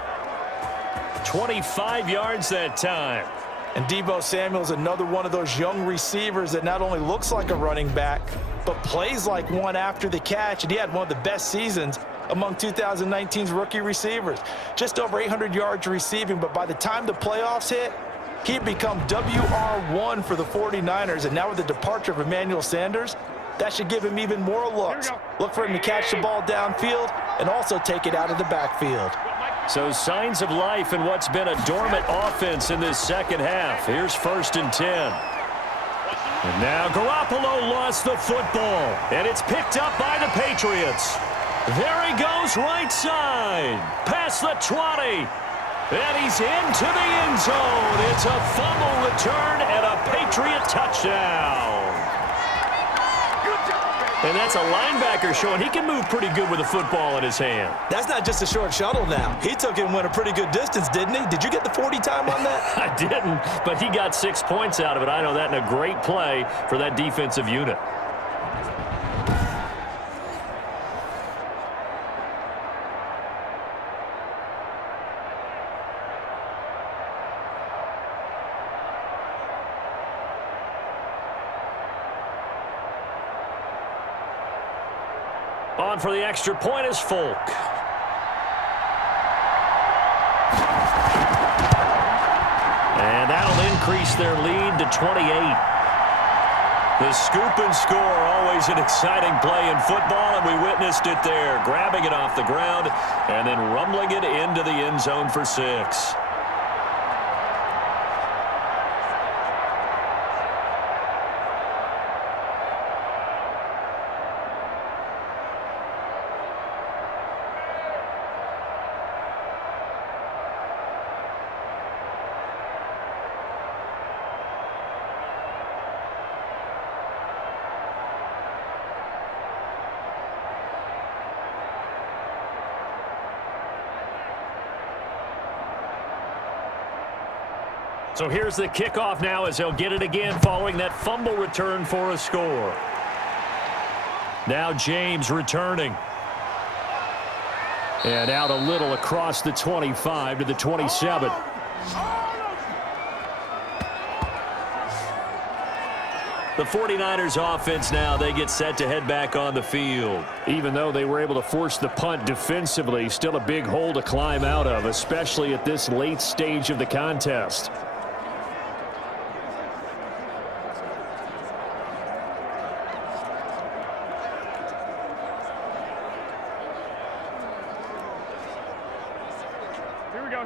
25 yards that time. And Deebo Samuel's another one of those young receivers that not only looks like a running back, but plays like one after the catch. And he had one of the best seasons among 2019's rookie receivers. Just over 800 yards receiving, but by the time the playoffs hit, he'd become WR1 for the 49ers, and now with the departure of Emmanuel Sanders, that should give him even more looks. Look for him to catch the ball downfield and also take it out of the backfield. So signs of life in what's been a dormant offense in this second half. Here's 1st and 10. And now Garoppolo lost the football, and it's picked up by the Patriots. There he goes right side, past the 20. And he's into the end zone. It's a fumble return and a Patriot touchdown. And that's a linebacker showing he can move pretty good with a football in his hand. That's not just a short shuttle now. He took it and went a pretty good distance, didn't he? Did you get the 40 time on that? I didn't, but he got 6 points out of it. I know that, and a great play for that defensive unit. On for the extra point is Folk. And that'll increase their lead to 28. The scoop and score, always an exciting play in football, and we witnessed it there, grabbing it off the ground and then rumbling it into the end zone for 6. So here's the kickoff now as they'll get it again following that fumble return for a score. Now James returning. And out a little across the 25 to the 27. The 49ers offense now, they get set to head back on the field. Even though they were able to force the punt defensively, still a big hole to climb out of, especially at this late stage of the contest.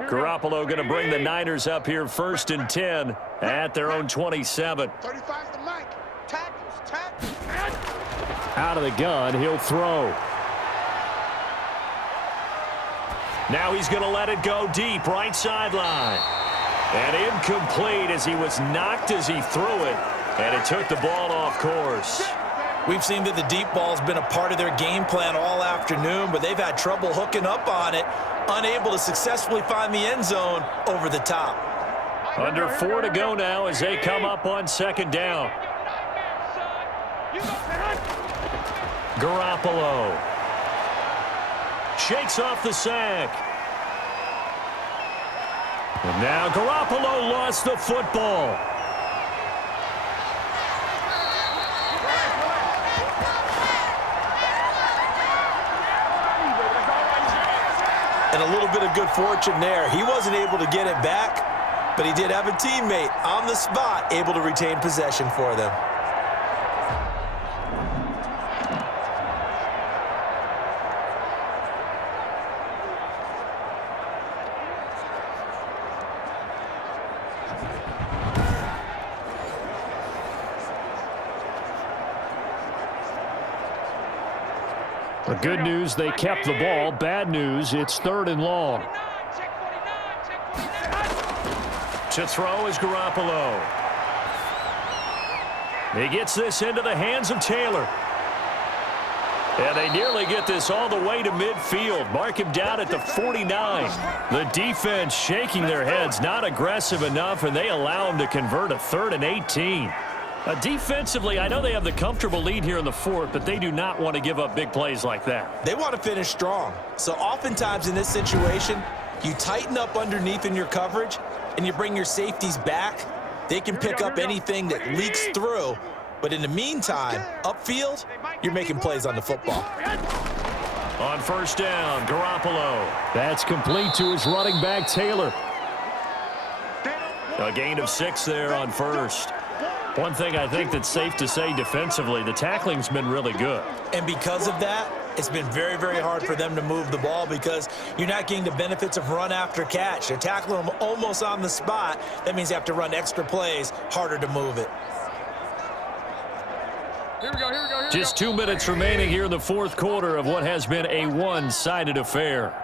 Garoppolo going to bring the Niners up here 1st and 10 at their own 27. 35's the mic. Tackles. Out of the gun, he'll throw. Now he's going to let it go deep, right sideline. And incomplete as he was knocked as he threw it. And it took the ball off course. We've seen that the deep ball's been a part of their game plan all afternoon, but they've had trouble hooking up on it, unable to successfully find the end zone over the top. Under 4 to go now as they come up on 2nd down. Garoppolo shakes off the sack. And now Garoppolo lost the football. And a little bit of good fortune there. He wasn't able to get it back, but he did have a teammate on the spot able to retain possession for them. The good news, they kept the ball. Bad news, it's 3rd and long. To throw is Garoppolo. He gets this into the hands of Taylor. And they nearly get this all the way to midfield. Mark him down at the 49. The defense shaking their heads, not aggressive enough, and they allow him to convert a 3rd and 18. Defensively, I know they have the comfortable lead here in the 4th, but they do not want to give up big plays like that. They want to finish strong. So oftentimes in this situation, you tighten up underneath in your coverage, and you bring your safeties back. They can pick up anything that leaks through. But in the meantime, upfield, you're making plays on the football. On 1st down, Garoppolo. That's complete to his running back, Taylor. A gain of 6 there on 1st. One thing I think that's safe to say defensively, the tackling's been really good. And because of that, it's been very, very hard for them to move the ball because you're not getting the benefits of run after catch. They're tackling them almost on the spot. That means they have to run extra plays, harder to move it. Here we go. Just 2 minutes remaining here in the 4th quarter of what has been a one-sided affair.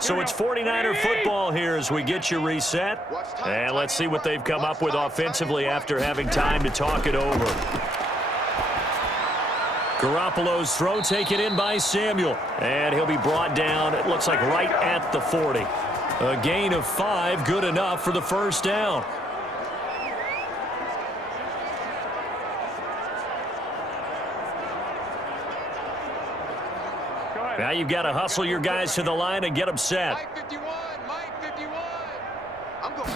So it's 49er football here as we get you reset. And let's see what they've come up with offensively after having time to talk it over. Garoppolo's throw taken in by Samuel. And he'll be brought down, it looks like right at the 40. A gain of 5, good enough for the 1st down. Now you've got to hustle your guys to the line and get them set. Mike 51. I'm going.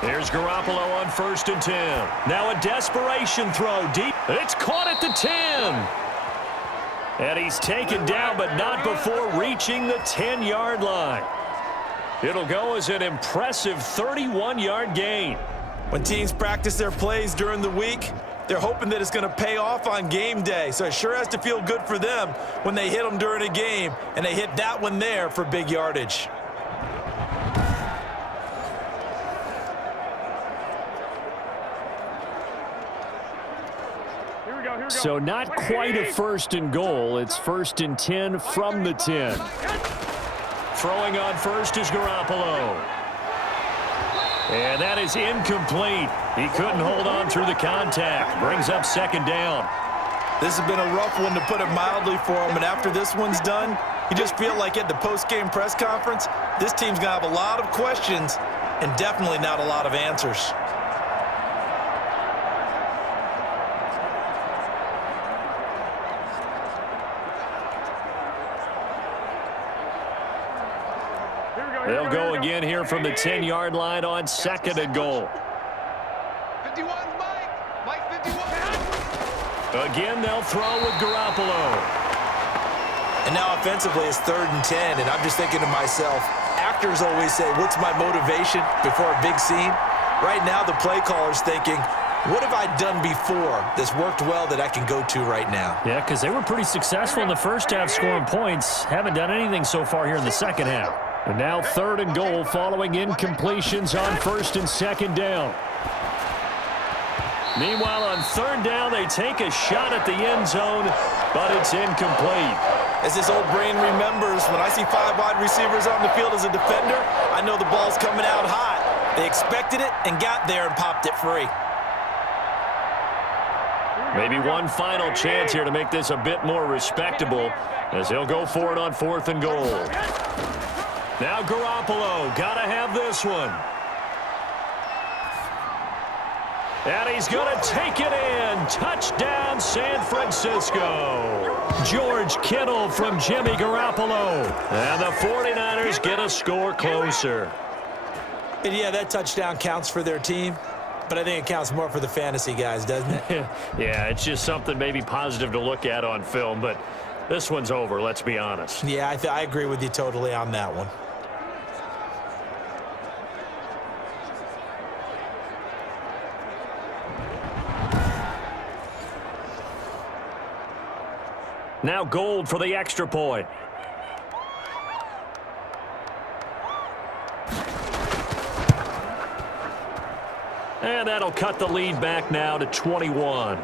There's Garoppolo on 1st and 10. Now a desperation throw deep. It's caught at the 10. And he's taken down, but not before reaching the 10-yard line. It'll go as an impressive 31-yard gain. When teams practice their plays during the week, they're hoping that it's going to pay off on game day. So it sure has to feel good for them when they hit them during a game, and they hit that one there for big yardage. So not quite a 1st and goal. It's 1st and 10 from the 10. Throwing on first is Garoppolo. And that is incomplete. He couldn't hold on through the contact. Brings up 2nd down. This has been a rough one, to put it mildly, for him. And after this one's done, you just feel like at the post-game press conference, this team's going to have a lot of questions and definitely not a lot of answers. They'll go again here from the 10-yard line on 2nd and goal. 51, Mike 51. Again, they'll throw with Garoppolo. And now offensively, it's 3rd and 10, and I'm just thinking to myself, actors always say, what's my motivation before a big scene? Right now, the play caller's thinking, what have I done before that's worked well that I can go to right now? Yeah, because they were pretty successful in the first half scoring points. Haven't done anything so far here in the second half. And now 3rd and goal following incompletions on 1st and 2nd down. Meanwhile, on 3rd down, they take a shot at the end zone, but it's incomplete. As this old brain remembers, when I see 5 wide receivers on the field as a defender, I know the ball's coming out hot. They expected it and got there and popped it free. Maybe one final chance here to make this a bit more respectable as he'll go for it on 4th and goal. Now Garoppolo, gotta have this one. And he's gonna take it in. Touchdown, San Francisco. George Kittle from Jimmy Garoppolo. And the 49ers get a score closer. And yeah, that touchdown counts for their team, but I think it counts more for the fantasy guys, doesn't it? Yeah, it's just something maybe positive to look at on film, but this one's over, let's be honest. Yeah, I agree with you totally on that one. Now Gold for the extra point. And that'll cut the lead back now to 21.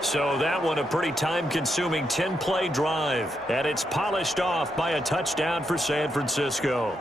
So that one a pretty time-consuming 10-play drive. And it's polished off by a touchdown for San Francisco.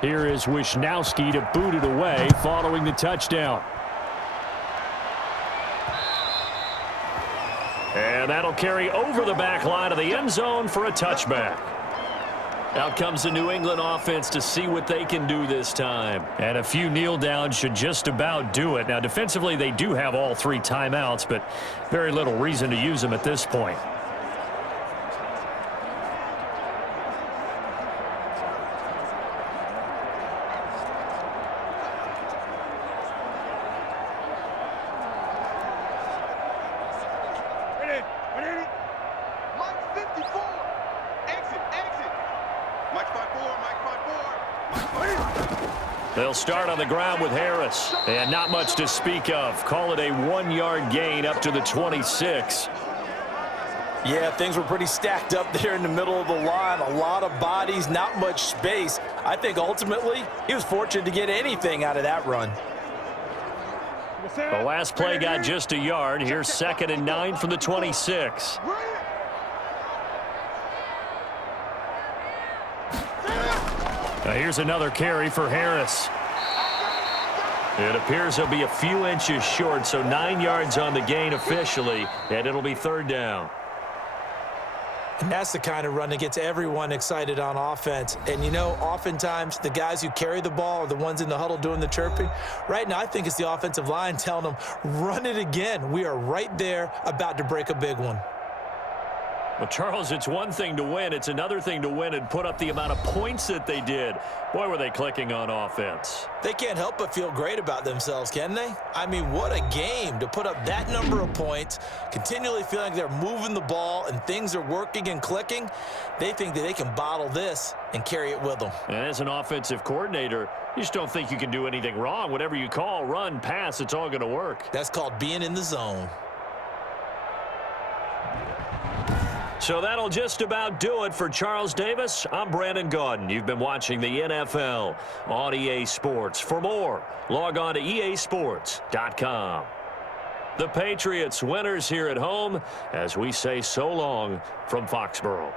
Here is Wisnowski to boot it away following the touchdown. And that'll carry over the back line of the end zone for a touchback. Out comes the New England offense to see what they can do this time. And a few kneel downs should just about do it. Now, defensively, they do have all 3 timeouts, but very little reason to use them at this point. They'll start on the ground with Harris. And not much to speak of. Call it a 1-yard gain up to the 26. Yeah, things were pretty stacked up there in the middle of the line. A lot of bodies, not much space. I think ultimately he was fortunate to get anything out of that run. The last play got just a yard. Here's 2nd and 9 from the 26. Now here's another carry for Harris. It appears he'll be a few inches short, so 9 yards on the gain officially, and it'll be 3rd down. And that's the kind of run that gets everyone excited on offense. And, you know, oftentimes the guys who carry the ball are the ones in the huddle doing the chirping. Right now, I think it's the offensive line telling them, run it again. We are right there about to break a big one. Well, Charles, it's one thing to win. It's another thing to win and put up the amount of points that they did. Boy, were they clicking on offense. They can't help but feel great about themselves, can they? I mean, what a game to put up that number of points, continually feeling like they're moving the ball and things are working and clicking. They think that they can bottle this and carry it with them. And as an offensive coordinator, you just don't think you can do anything wrong. Whatever you call, run, pass, it's all going to work. That's called being in the zone. So that'll just about do it for Charles Davis. I'm Brandon Gaudin. You've been watching the NFL on EA Sports. For more, log on to easports.com. The Patriots winners here at home as we say so long from Foxborough.